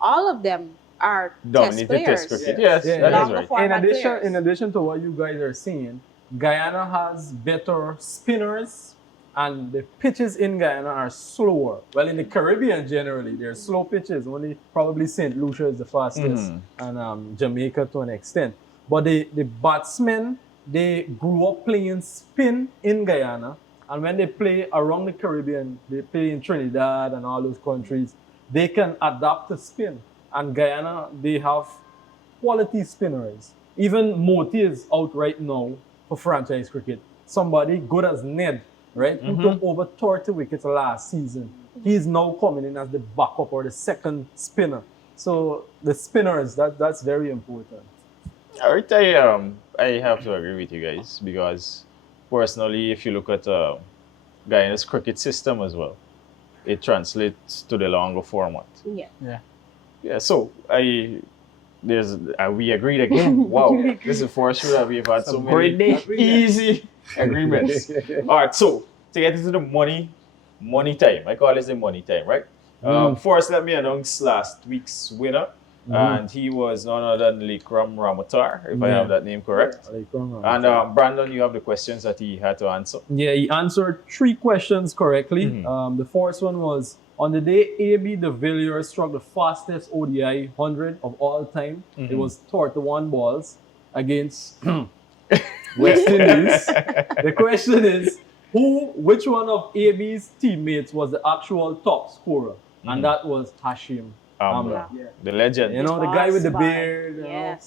all of them are Dominated test test players. cricket. Yes, Yeah, that is Longer right. format players. In addition to what you guys are seeing, Guyana has better spinners, and the pitches in Guyana are slower. Well, in the Caribbean generally, they're slow pitches. Only probably St. Lucia is the fastest, and Jamaica to an extent. But the batsmen, they grew up playing spin in Guyana, and when they play around the Caribbean, they play in Trinidad and all those countries, they can adapt to spin. And Guyana, they have quality spinners. Even Moti is out right now for franchise cricket. Somebody good as Ned, right? Who took over 30 wickets last season. He's now coming in as the backup or the second spinner. So the spinners, that's very important. All right, I have to agree with you guys because personally, if you look at Guyana's cricket system as well, it translates to the longer format. Yeah. Yeah, so we agreed again. Wow, this is the first show that we've had so many easy agreements. All right, so to get into the money time. I call this the money time, right? First, let me announce last week's winner. And he was none other than Likram Ramatar, if I have that name correct. And Brandon, you have the questions that he had to answer. Yeah, he answered 3 questions correctly. The first one was, on the day A.B. de Villiers struck the fastest ODI 100 of all time, it was 31 balls against West Indies. The question is, which one of A.B.'s teammates was the actual top scorer? And that was Hashim Amla. The legend. You know, the guy with the beard,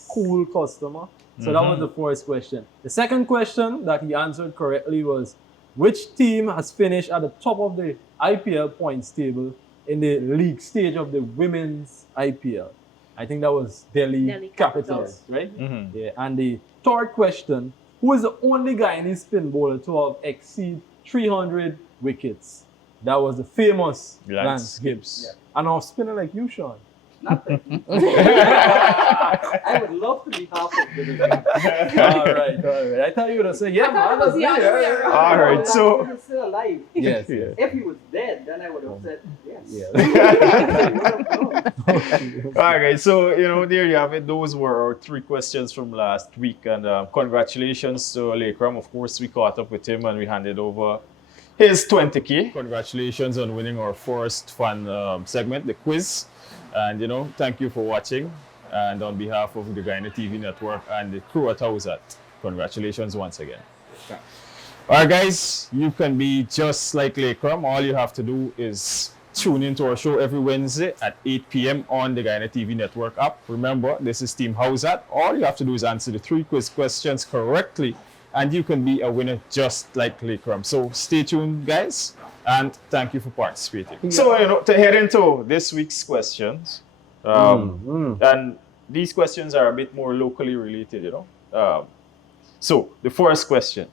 cool customer. So that was the first question. The second question that he answered correctly was, which team has finished at the top of the IPL points table in the league stage of the women's IPL? I think that was Delhi Capitals, right? Yeah. And the third question, who is the only Guyanese spin bowler to have exceed 300 wickets? That was the famous Lance Gibbs. Yeah. And I'm spinning like you, Sean. Nothing. I would love to be half of the all right. I thought you would have said, yeah, man. Was the other way around. All right, so he was still alive. Yes. If he was dead, then I would have said yes. All right, so there you have it. Those were our 3 questions from last week, and congratulations to Lekram. Of course, we caught up with him and we handed over his 20K. Congratulations on winning our first fun segment, the quiz. And thank you for watching. And on behalf of the Guyana TV network and the crew at Howzat, congratulations once again. Okay. All right, guys, you can be just like Lekram. All you have to do is tune into our show every Wednesday at 8 p.m. on the Guyana TV network app. Remember, this is Team Howzat. All you have to do is answer the 3 quiz questions correctly, and you can be a winner just like Lekram. So stay tuned, guys. And thank you for participating. Yeah. So, to head into this week's questions, and these questions are a bit more locally related, So, the first question,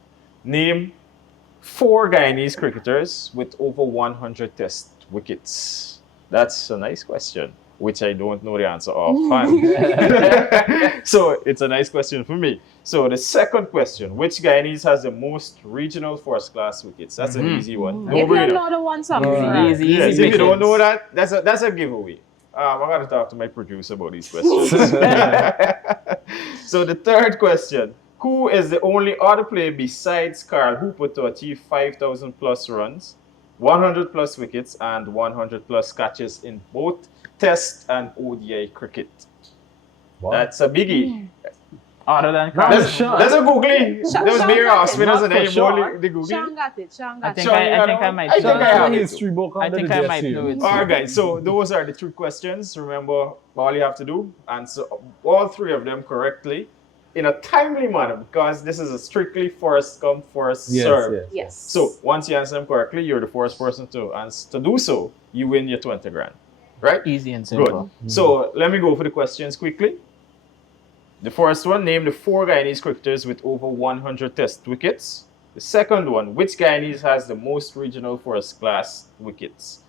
name 4 Guyanese cricketers with over 100 test wickets. That's a nice question, which I don't know the answer offhand. So, it's a nice question for me. So the second question, which Guyanese has the most regional first-class wickets? That's an easy one. If you know the one, something. Easy. If you don't know that, that's a giveaway. I got to talk to my producer about these questions. So the third question, who is the only other player besides Carl Hooper to achieve 5,000 plus runs, 100 plus wickets, and 100 plus catches in both Test and ODI cricket? Wow. That's a biggie. Other than That's a googly. Those mere spinners and then you bowl the googly. Sean got it. I think I might. I think I have history book. I think I might know it. All right, guys. So those are the 3 questions. Remember, all you have to do, answer all 3 of them correctly in a timely manner, because this is a strictly first come, first serve. Yes. So once you answer them correctly, you're the first person to do so. You win your 20 grand. Right? Easy and simple. Good. So let me go for the questions quickly. The first one, name the 4 Guyanese cricketers with over 100 test wickets. The second one, which Guyanese has the most regional first-class wickets?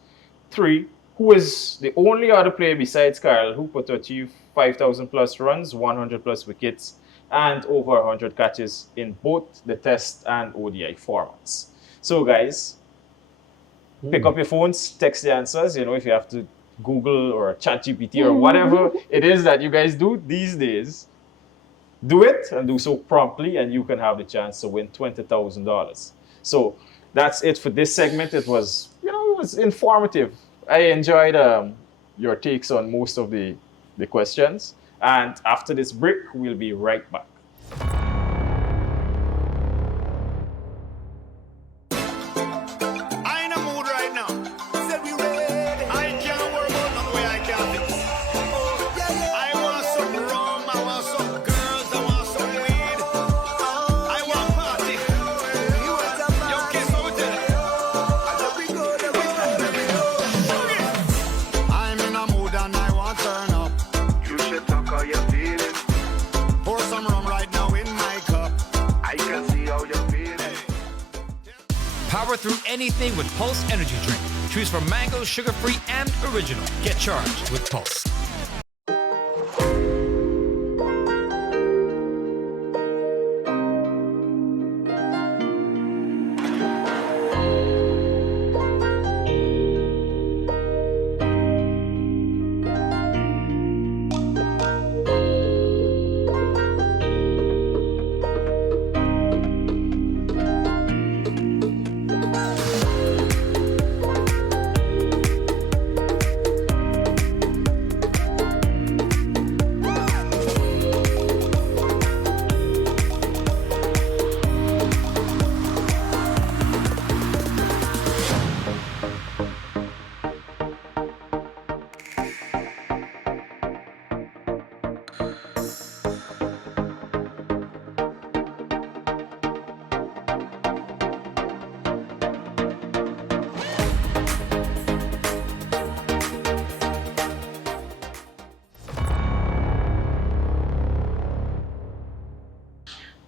3, who is the only other player besides Carl Hooper to achieve 5,000 plus runs, 100 plus wickets, and over 100 catches in both the Test and ODI formats? So guys, pick up your phones, text the answers. If you have to Google or ChatGPT or whatever it is that you guys do these days, do it and do so promptly, and you can have the chance to win $20,000. So that's it for this segment. It was, it was informative. I enjoyed your takes on most of the questions. And after this break, we'll be right back. I in a mood right now. Said we ready. I can't worry about no way I can fix. Oh, I want some rum, I want some girls, I want some weed. I want party. Yo, kiss out there. I'm in a mood and I want turn up. You should talk how you're feeling. Pour some rum right now in my cup. I can see how you're feeling. Power through anything with Pulse Energy Drink. Choose from mango, sugar-free, and original. Get charged with Pulse.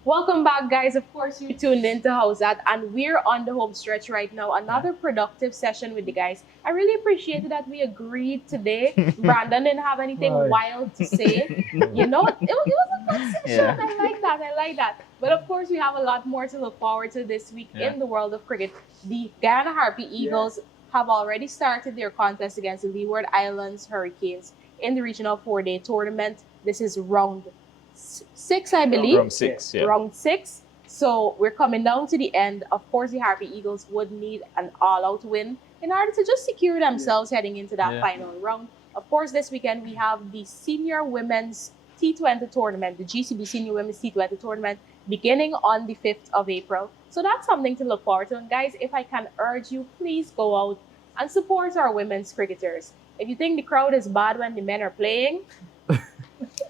Welcome back, guys. Of course, you're tuned in to Howzat, and we're on the home stretch right now. Another productive session with the guys. I really appreciated that we agreed today. Brandon didn't have anything wild to say. You know, it was a good session. Yeah. I like that. But of course, we have a lot more to look forward to this week in the world of cricket. The Guyana Harpy Eagles have already started their contest against the Leeward Islands Hurricanes in the regional 4-day tournament. This is round 6, I believe. Round 6, yeah. Round 6. So we're coming down to the end. Of course, the Harpy Eagles would need an all-out win in order to just secure themselves heading into that final round. Of course, this weekend we have the Senior Women's T20 tournament, the GCB Senior Women's T20 tournament, beginning on the 5th of April. So that's something to look forward to. And guys, if I can urge you, please go out and support our women's cricketers. If you think the crowd is bad when the men are playing,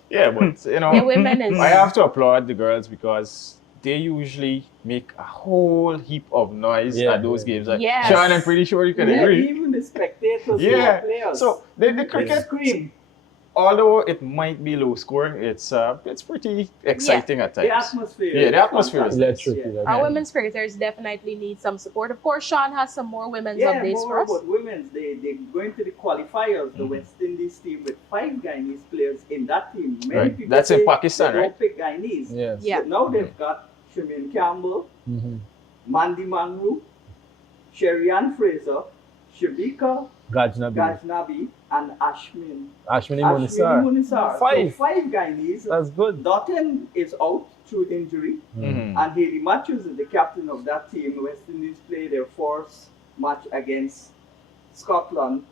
Yeah, but the women is... I have to applaud the girls because they usually make a whole heap of noise at those games. Like, Yes. Sean, I'm pretty sure you can agree. Even the spectators who Yeah. are players. So the cricket, scream. although it might be low scoring, it's pretty exciting at times. The atmosphere. Yeah, the atmosphere is fantastic. electric. Our women's cricketers definitely need some support. Of course, Sean has some more women's updates more for us. about women's. They're going to the qualifiers. The West Indies team with 5 Guyanese players in that team. Many Right. people That's in say Pakistan, they right? don't pick Guyanese. Yes. Yeah. So now they've got Shamin Campbell, Mandy Manru, Sherry-Ann Fraser, Shabika Gajnabi, and Ashmin Munisar. 5. So 5 Guyanese. That's good. Dottin is out through injury. Mhm. And Haley Matthews is the captain of that team. West Indies play their first match against Scotland.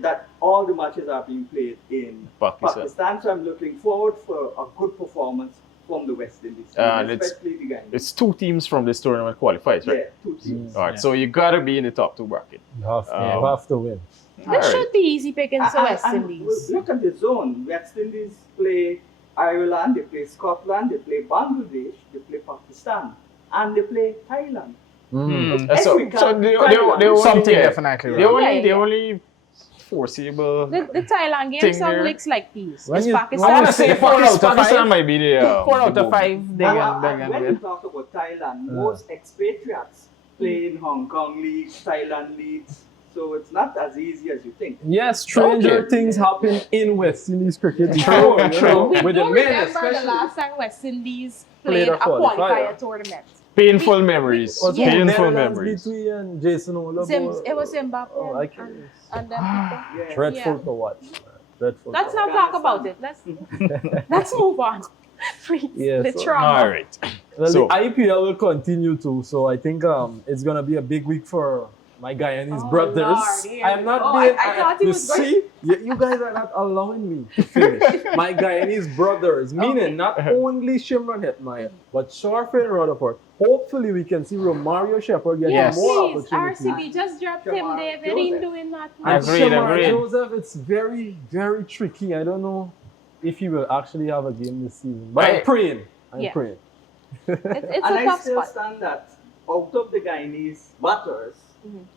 That all the matches are being played in Pakistan. So I'm looking forward for a good performance from the West Indies team, And especially the Guyanese. it's 2 teams from this tournament qualifies, right? Yeah, 2 teams. All right, so you gotta be in the top 2 bracket. You have to win. This should be easy pickings to West And Indies. look at the zone. West Indies play Ireland, they play Scotland, they play Bangladesh, they play Pakistan, and they play Thailand. So they only, Something yeah, definitely They right. only, Yeah, they yeah. only foreseeable. The Thailand game thing some there. looks like peas. When It's you- Pakistan. I want to say Four out of Pakistan five. might be the 4 out the of 5, they And can when you win. talk about Thailand, most expatriates play in Hong Kong leagues, Thailand leagues, so it's not as easy as you think. Yes, stranger Okay. things happen in West Indies cricket. We With the do men remember especially. the last time West Indies Played played a a qualifier qualifier. tournament. Painful memories. Was Yeah. Painful Netherlands memories. between Jason Olabo? It was Mbappe Oh, I and, can't. and them people. Yeah. Dreadful Yeah. to watch. Dreadful. Let's to not watch. talk about it. Let's move on. Please. Yeah, The so- trauma. All right. Well, So- the IPL will continue too, so I think it's gonna be a big week for my Guyanese Oh, brothers. Lord, here I'm we not go. being. I thought he you was going- see, you guys are not allowing me to finish. My Guyanese brothers, meaning not only Shimron Hetmaya, but Sharfin Rutherford. Hopefully, we can see Romario Shepherd getting Yes, more please. opportunities. RCB just dropped him Shamar there. They ain't Joseph. doing that. And Agreed, Shamar agreed. Joseph, it's very, very tricky. I don't know if he will actually have a game this season, but I'm Right. praying. I'm Yeah. praying. It's And a I tough still spot. stand that out of the Guyanese batters,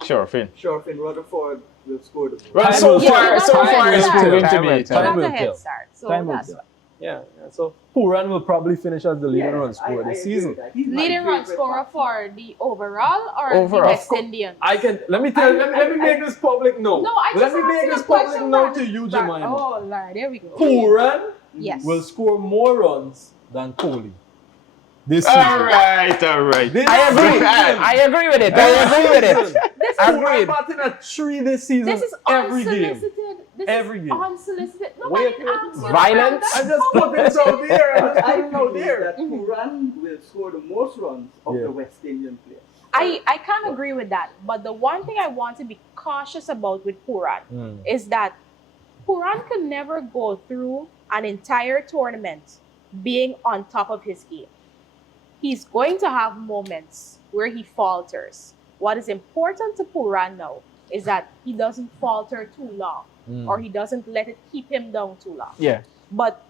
Sure, Finn. Shorfin Rutherford will score the goal. Well, Time so will far, tell. so Time far will it's tell. proving to Time be. will He tell. got will a head tell. start, so Time will that's tell. why. Yeah. So Puran will probably finish as the leading run scorer I this agree season. with that. He's my Leading run favorite scorer batsman. for the overall or Overall. the West Indians? I can let me tell. Let me make this public now. No, I let just me asked make you this a public question, now Brandon. to you, Jemima. Oh, Lord, there we go. Puran Yes. will score more runs than Kohli this season. All right, all right. This I agree. season. I agree with it. I agree with it. This Puran Agreed. batting at 3 this season. This is every game. unsolicited. This Every is game. unsolicited. Nobody Wait, asked you. Violence? I'm just putting it out there. I'm just I putting it out believe there. that Puran will score the most runs of Yeah. the West Indian players. I can't agree with that. But the one thing I want to be cautious about with Puran is that Puran can never go through an entire tournament being on top of his game. He's going to have moments where he falters. What is important to Puran now is that he doesn't falter too long or he doesn't let it keep him down too long. Yeah. But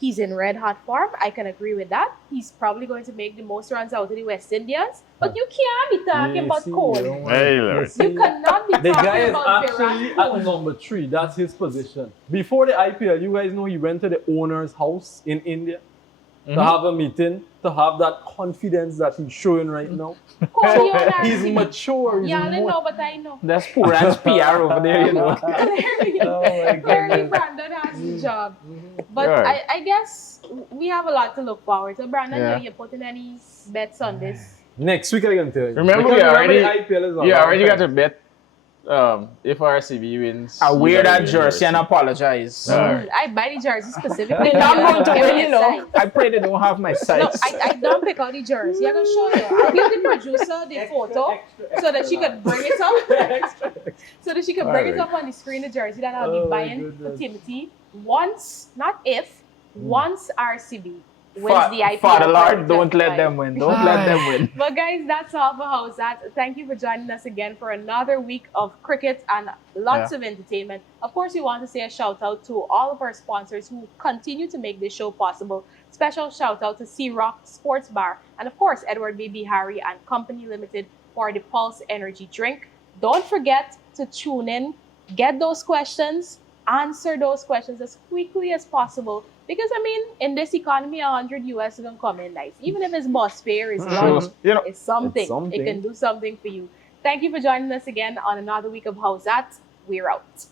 he's in red hot form. I can agree with that. He's probably going to make the most runs out of the West Indians. But you can't be talking about Kohli. Hey, Lord. You cannot be The guy talking is about actually Virat at Kohli. number 3. That's his position. Before the IPL, you guys know he went to the owner's house in India to have a meeting, to have that confidence that he's showing right now. Kohli on He's RCB. mature. He's Yeah, I more- know, but I know. That's Puran's PR over there, you know. There we go. Clearly, Brandon has the job. But Right. I guess we have a lot to look forward to. Brandon, Yeah. you putting any bets on this? Next week I can tell you. Remember, Because we already, the IPL is a you long already got time. to bet if RCB wins. I you wear gotta that win jersey and apologize. Alright. I buy the jersey specifically. They're not going to Give win, me you a know. sign. I pray they don't have my No, sights. I don't pick out the jersey. I'm gonna show you. I'll give the producer the photo so that she could bring it up. So that she could bring it up on the screen, the jersey that I'll Oh be my buying for goodness. Timothy. Once, not if, once RCB wins Fa- the IPL. Father for Lord, don't let 2025. them win. Don't let them win. But guys, that's all for Howzat. Thank you for joining us again for another week of cricket and lots of entertainment. Of course, we want to say a shout out to all of our sponsors who continue to make this show possible. Special shout out to Sea Rock Sports Bar and of course Edward Baby Harry and Company Limited for the Pulse Energy drink. Don't forget to tune in, get those questions, answer those questions as quickly as possible. Because I mean, in this economy, 100 US is gonna come in nice. Even if it's bus fare, it's lunch, You know, it's something. It's something. It can do something for you. Thank you for joining us again on another week of Howzat. We're out.